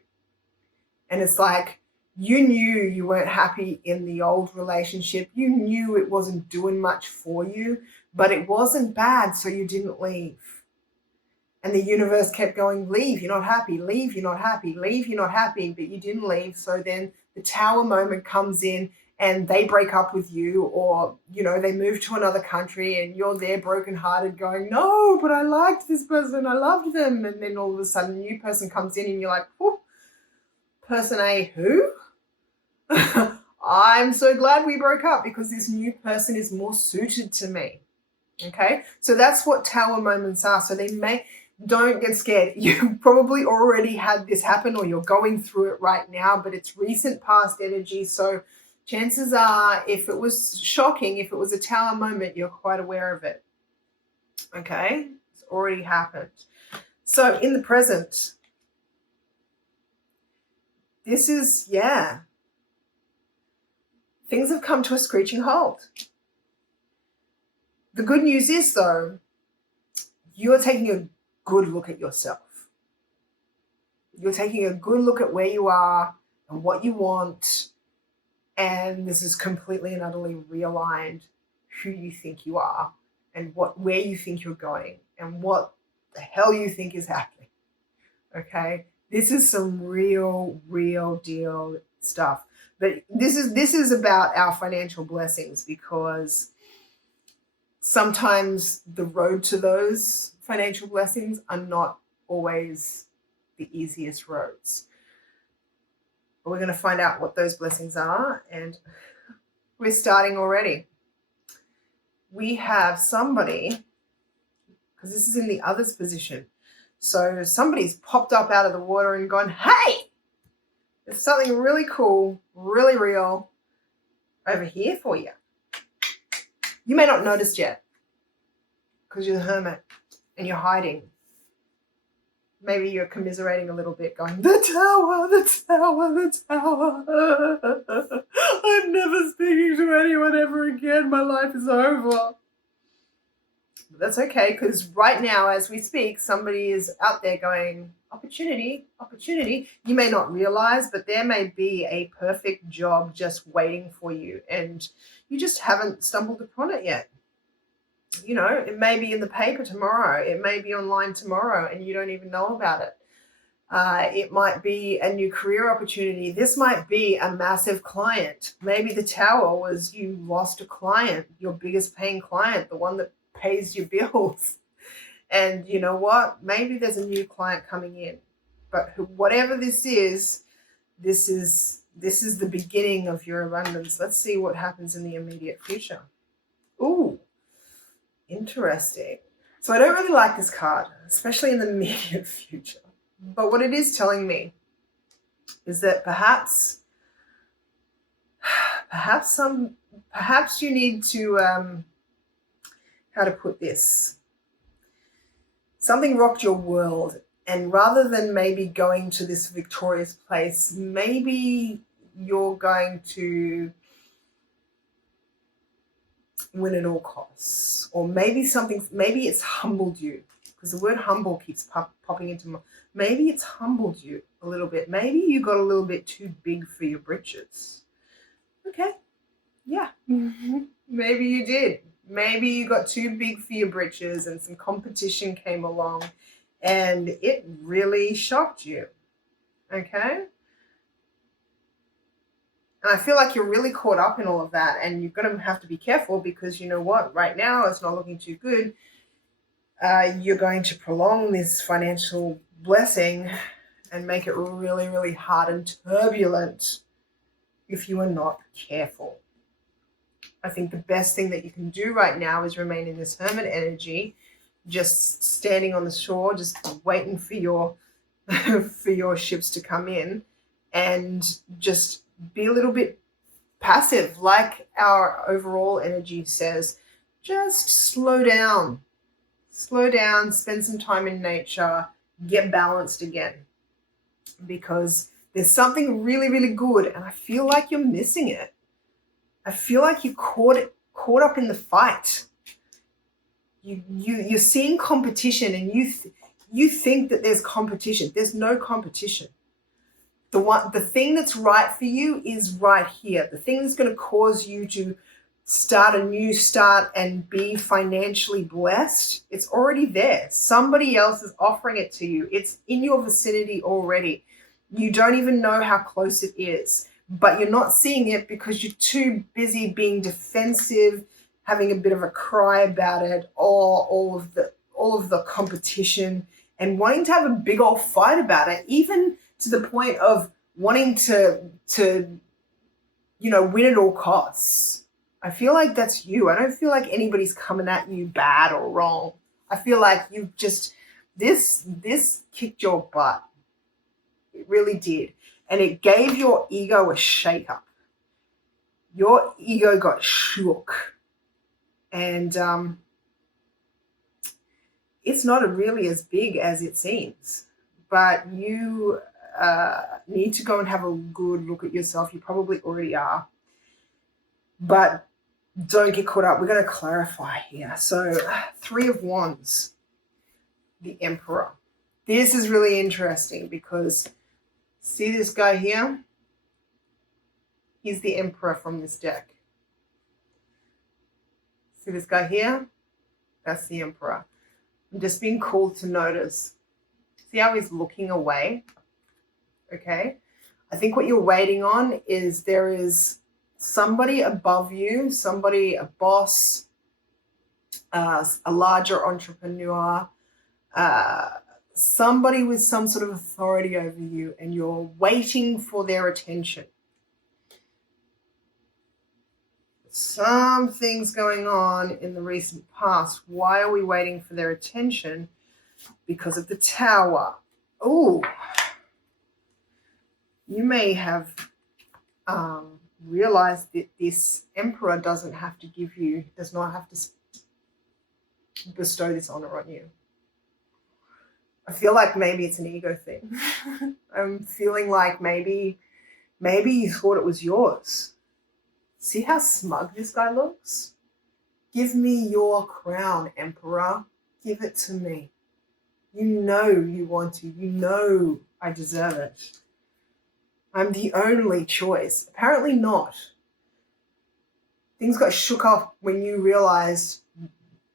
And it's like, you knew you weren't happy in the old relationship. You knew it wasn't doing much for you, but it wasn't bad, so you didn't leave. And the universe kept going, leave, you're not happy, leave, you're not happy, leave, you're not happy, but you didn't leave. So then the Tower moment comes in and they break up with you, or, they move to another country and you're there brokenhearted going, no, but I liked this person, I loved them. And then all of a sudden a new person comes in and you're like, oh, person A, who? I'm so glad we broke up because this new person is more suited to me. Okay, so that's what tower moments are. So don't get scared. You probably already had this happen, or you're going through it right now, but it's recent past energy. So chances are, if it was shocking, if it was a tower moment, you're quite aware of it. Okay, it's already happened. So in the present, this is, things have come to a screeching halt. The good news is, though, you are taking a good look at yourself. You're taking a good look at where you are and what you want, and this is completely and utterly realigned who you think you are and where you think you're going and what the hell you think is happening. Okay? This is some real deal stuff. But this is about our financial blessings, because sometimes the road to those financial blessings are not always the easiest roads. But we're going to find out what those blessings are, and we're starting already. We have somebody, because this is in the other's position. So somebody's popped up out of the water and gone, hey, there's something really cool, really real over here for you. You may not notice yet because you're the hermit and you're hiding. Maybe you're commiserating a little bit, going, the tower. I'm never speaking to anyone ever again. My life is over. But that's okay, because right now, as we speak, somebody is out there going, opportunity. You may not realize, but there may be a perfect job just waiting for you, and you just haven't stumbled upon it yet. It may be in the paper tomorrow. It may be online tomorrow, and you don't even know about it. It might be a new career opportunity. This might be a massive client. Maybe the tower was you lost a client, your biggest paying client, the one that pays your bills. And you know what? Maybe there's a new client coming in. But whatever this is the beginning of your abundance. Let's see what happens in the immediate future. Ooh, interesting. So I don't really like this card, especially in the immediate future. But what it is telling me is that perhaps you need to, how to put this? Something rocked your world, and rather than maybe going to this victorious place, maybe you're going to win at all costs. Or maybe it's humbled you, because the word humble keeps popping into my. Maybe it's humbled you a little bit. Maybe you got a little bit too big for your britches. Okay. Yeah. Maybe you did. Maybe you got too big for your britches and some competition came along and it really shocked you. Okay? And I feel like you're really caught up in all of that, and you're going to have to be careful, because you know what? Right now it's not looking too good. You're going to prolong this financial blessing and make it really hard and turbulent if you are not careful. I think the best thing that you can do right now is remain in this hermit energy, just standing on the shore, just waiting for your for your ships to come in, and just be a little bit passive, like our overall energy says. Just slow down, spend some time in nature, get balanced again, because there's something really good, and I feel like you're missing it. I feel like you're caught up in the fight. You're seeing competition, and you think that there's competition. There's no competition. The thing that's right for you is right here. The thing that's going to cause you to start a new start and be financially blessed, it's already there. Somebody else is offering it to you. It's in your vicinity already. You don't even know how close it is. but you're not seeing it because you're too busy being defensive, having a bit of a cry about it, or all of the competition, and wanting to have a big old fight about it, even to the point of wanting to win at all costs. I feel like that's you. I don't feel like anybody's coming at you bad or wrong. I feel like you've just this kicked your butt. It really did. And it gave your ego a shake up. Your ego got shook. And it's not really as big as it seems. But you need to go and have a good look at yourself. You probably already are. But don't get caught up. We're going to clarify here. So 3 of Wands, the Emperor. This is really interesting because see this guy here? He's the Emperor from this deck. See this guy here? That's the Emperor. I'm just being called to notice. See how he's looking away? Okay. I think what you're waiting on is there is somebody above you, somebody, a boss, a larger entrepreneur, somebody with some sort of authority over you, and you're waiting for their attention. Some things going on in the recent past. Why are we waiting for their attention? Because of the Tower. Oh, you may have realized that this Emperor does not have to bestow this honor on you. I feel like maybe it's an ego thing. I'm feeling like maybe you thought it was yours. See how smug this guy looks? Give me your crown, Emperor. Give it to me. You know you want to. You know I deserve it. I'm the only choice. Apparently not. Things got shook off when you realized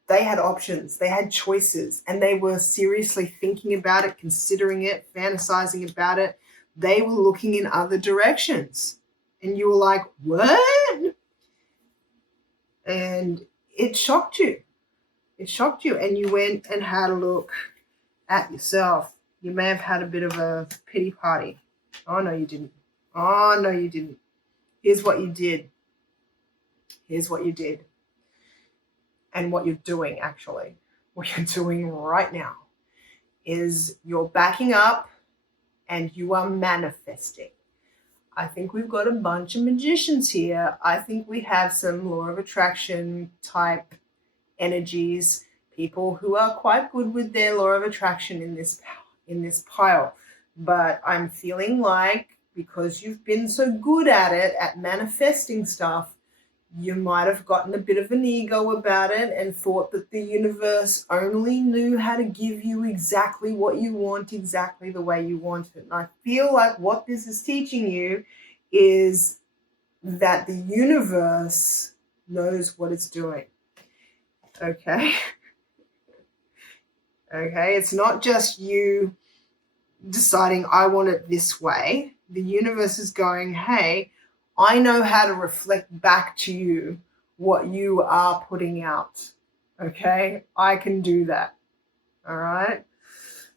they had options, they had choices, and they were seriously thinking about it, considering it, fantasizing about it. They were looking in other directions. And you were like, what? And it shocked you. It shocked you. And you went and had a look at yourself. You may have had a bit of a pity party. Oh, no, you didn't. Oh, no, you didn't. Here's what you did. Here's what you did. And what you're doing, actually. What you're doing right now is you're backing up and you are manifesting. I think we've got a bunch of magicians here. I think we have some law of attraction type energies, people who are quite good with their law of attraction in this pile. But I'm feeling like because you've been so good at it, at manifesting stuff, you might have gotten a bit of an ego about it and thought that the universe only knew how to give you exactly what you want, exactly the way you want it. And I feel like what this is teaching you is that the universe knows what it's doing. Okay? Okay? It's not just you deciding, I want it this way. The universe is going, hey, I know how to reflect back to you what you are putting out. Okay? I can do that. All right?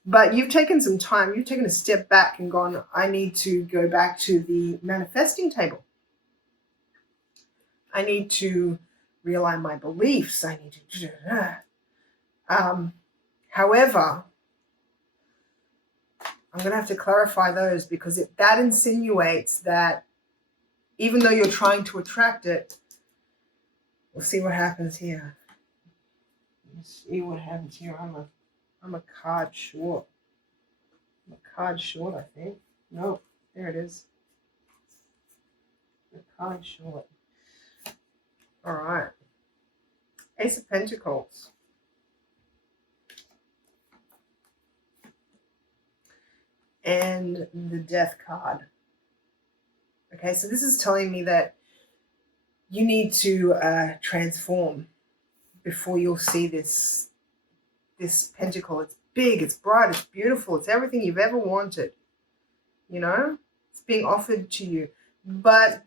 But you've taken some time. You've taken a step back and gone, I need to go back to the manifesting table. I need to realign my beliefs. I need to do that. However, I'm going to have to clarify those because that insinuates that even though you're trying to attract it, we'll see what happens here. Let's see what happens here. I'm a card short. I'm a card short, I think. No, there it is. A card short. All right. Ace of Pentacles. And the Death card. Okay, so this is telling me that you need to transform before you'll see this pentacle. It's big, it's bright, it's beautiful, it's everything you've ever wanted. You know, it's being offered to you. but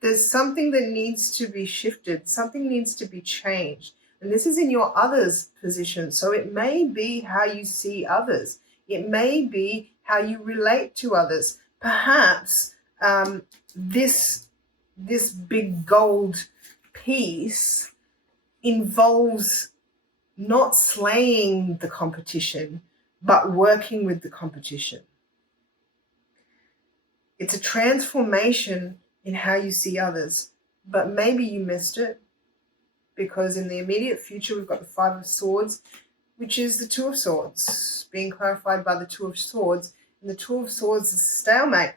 there's something that needs to be shifted. Something needs to be changed. And this is in your others position. So it may be how you see others. It may be how you relate to others. Perhaps this big gold piece involves not slaying the competition, but working with the competition. It's a transformation in how you see others, but maybe you missed it, because in the immediate future we've got the Five of Swords, which is the Two of Swords, being clarified by the Two of Swords. And the Two of Swords is stalemate,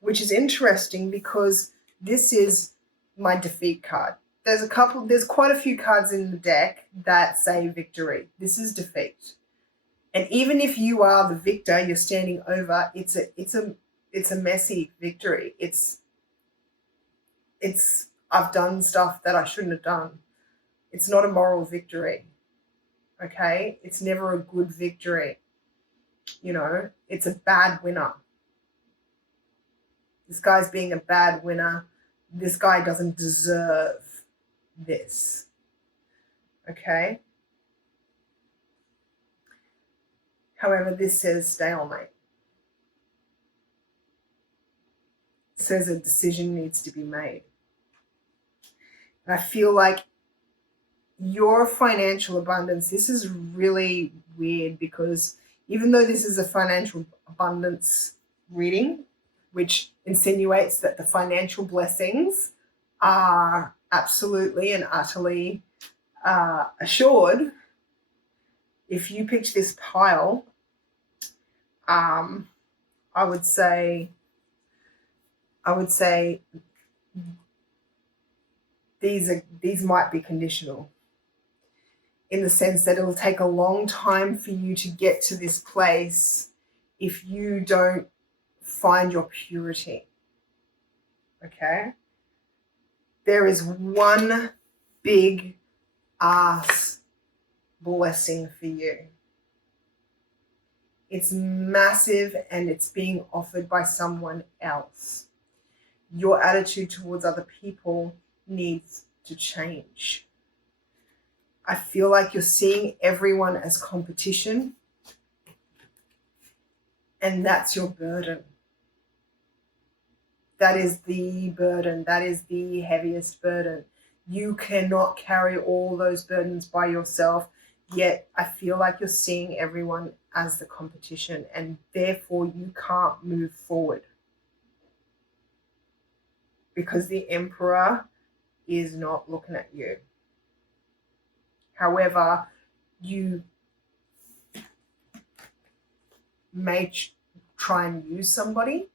which is interesting because this is my defeat card. There's quite a few cards in the deck that say victory. This is defeat. And even if you are the victor, you're standing over, it's a messy victory. It's I've done stuff that I shouldn't have done. It's not a moral victory. Okay? It's never a good victory. It's a bad winner. This guy's being a bad winner. This guy doesn't deserve this. Okay? However, this says stalemate. It says a decision needs to be made. And I feel like your financial abundance, this is really weird, because even though this is a financial abundance reading, which insinuates that the financial blessings are absolutely and utterly assured, if you picked this pile, I would say these might be conditional, in the sense that it'll take a long time for you to get to this place if you don't find your purity. Okay? There is one big ass blessing for you. It's massive and it's being offered by someone else. Your attitude towards other people needs to change. I feel like you're seeing everyone as competition, and that's your burden. That is the burden. That is the heaviest burden. You cannot carry all those burdens by yourself, yet I feel like you're seeing everyone as the competition, and therefore you can't move forward, because the Emperor is not looking at you. However, you may try and use somebody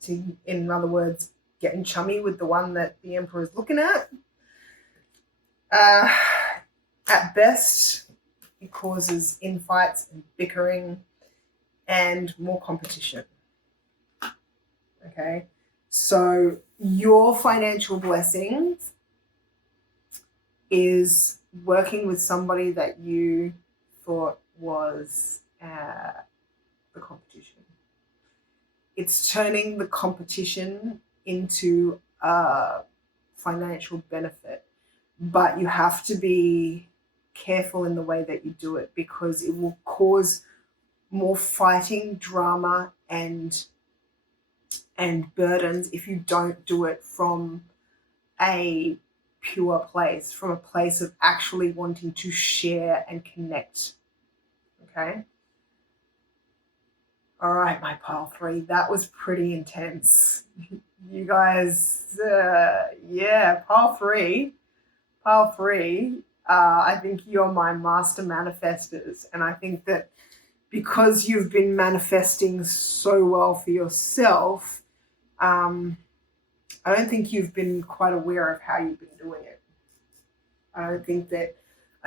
to, in other words, getting chummy with the one that the Emperor is looking at. At best, it causes infights and bickering and more competition. Okay? So your financial blessings is working with somebody that you thought was the competition. It's turning the competition into a financial benefit, but you have to be careful in the way that you do it, because it will cause more fighting, drama, and burdens if you don't do it from a pure place, from a place of actually wanting to share and connect. Okay? All right, my pile 3, that was pretty intense. You guys, pile 3, I think you're my master manifestors. And I think that because you've been manifesting so well for yourself, I don't think you've been quite aware of how you've been doing it. I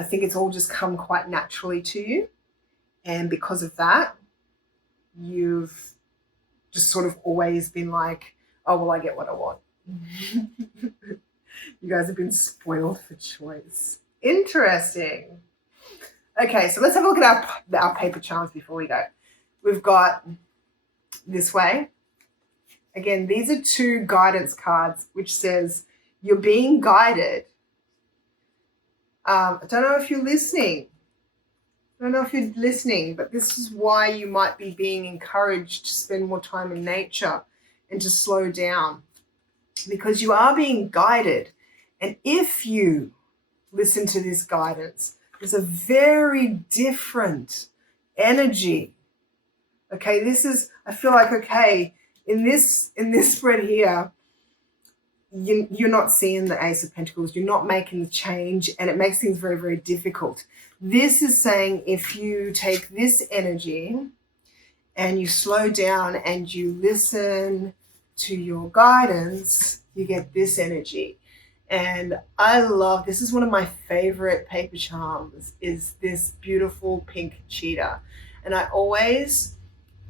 think it's all just come quite naturally to you. And because of that, you've just sort of always been like, oh, well, I get what I want. You guys have been spoiled for choice. Interesting. Okay, so let's have a look at our paper charms before we go. We've got this way, Again, these are 2 guidance cards, which says you're being guided. I don't know if you're listening. But this is why you might be being encouraged to spend more time in nature and to slow down, because you are being guided. And if you listen to this guidance, there's a very different energy. Okay, I feel like, okay, in this spread here, you're not seeing the Ace of Pentacles, you're not making the change, and it makes things very, very difficult. This is saying if you take this energy and you slow down and you listen to your guidance, you get this energy. And I love, this is one of my favorite paper charms, is this beautiful pink cheetah. And I always,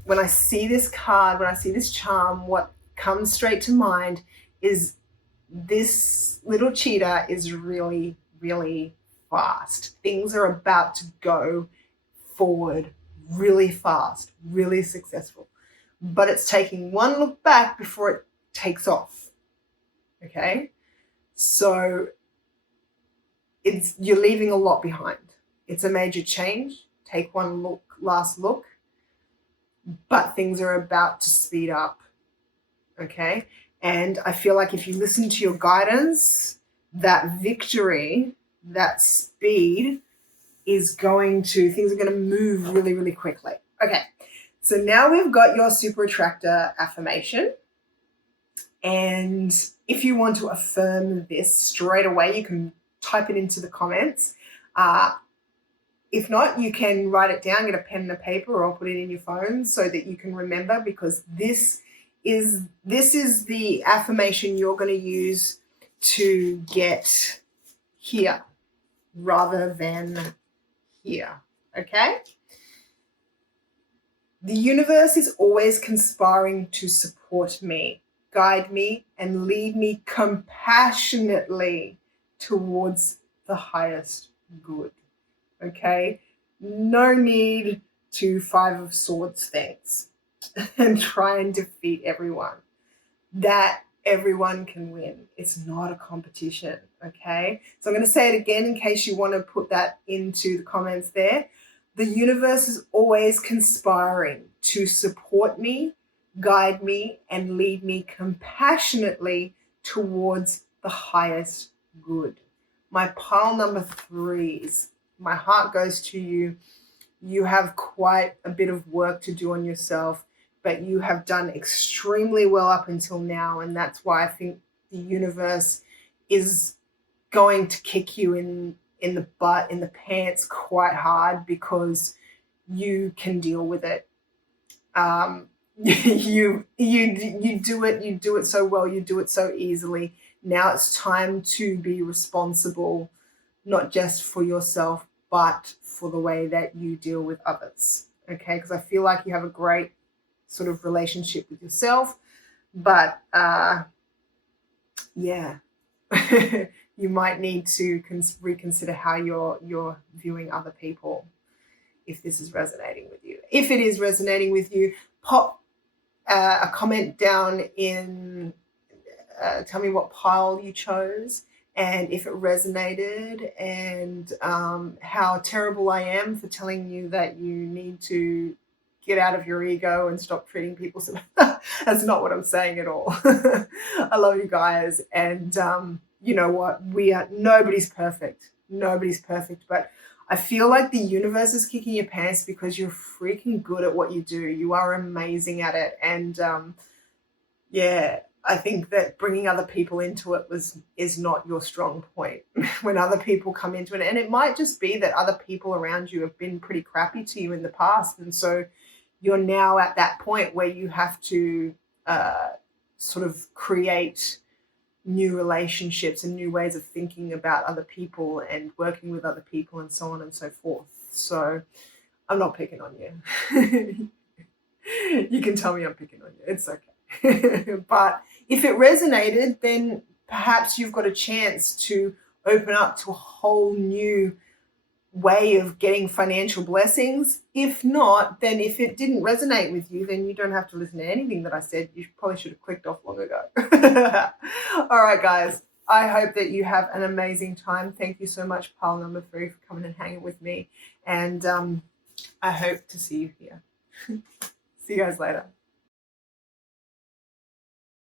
when I see this card, when I see this charm, what comes straight to mind is this little cheetah is really, really fast. Things are about to go forward really fast, really successful. But it's taking one look back before it takes off. Okay? So you're leaving a lot behind. It's a major change. Take one look, last look. But things are about to speed up. Okay? And I feel like if you listen to your guidance, that victory, that speed things are going to move really, really quickly. Okay, so now we've got your super attractor affirmation. And if you want to affirm this straight away, you can type it into the comments. If not, you can write it down, get a pen and a paper, or put it in your phone so that you can remember, because this is the affirmation you're going to use to get here rather than here. Okay? The universe is always conspiring to support me, guide me, and lead me compassionately towards the highest good. Okay? No need to Five of Swords things and try and defeat everyone. That everyone can win. It's not a competition, okay? So I'm going to say it again in case you want to put that into the comments there. The universe is always conspiring to support me, guide me, and lead me compassionately towards the highest good. My pile number 3s, my heart goes to you. You have quite a bit of work to do on yourself, but you have done extremely well up until now, and that's why I think the universe is going to kick you in the butt, in the pants quite hard, because you can deal with it. You do it so well, you do it so easily. Now it's time to be responsible, not just for yourself, but for the way that you deal with others. Okay, because I feel like you have a great sort of relationship with yourself, but yeah, you might need to reconsider how you're viewing other people, if this is resonating with you. If it is resonating with you, pop a comment down in, tell me what pile you chose, and if it resonated, and how terrible I am for telling you that you need to get out of your ego and stop treating people so that's not what I'm saying at all. I love you guys, and you know what, nobody's perfect, but I feel like the universe is kicking your pants because you're freaking good at what you do. You are amazing at it, and yeah, I think that bringing other people into it is not your strong point. When other people come into it, and it might just be that other people around you have been pretty crappy to you in the past, and so you're now at that point where you have to sort of create new relationships and new ways of thinking about other people and working with other people and so on and so forth. So I'm not picking on you. You can tell me I'm picking on you. It's okay. But if it resonated, then perhaps you've got a chance to open up to a whole new way of getting financial blessings. If not, then if it didn't resonate with you, then you don't have to listen to anything that I said. You probably should have clicked off long ago. All right, guys. I hope that you have an amazing time. Thank you so much, pile number 3, for coming and hanging with me. And I hope to see you here. See you guys later.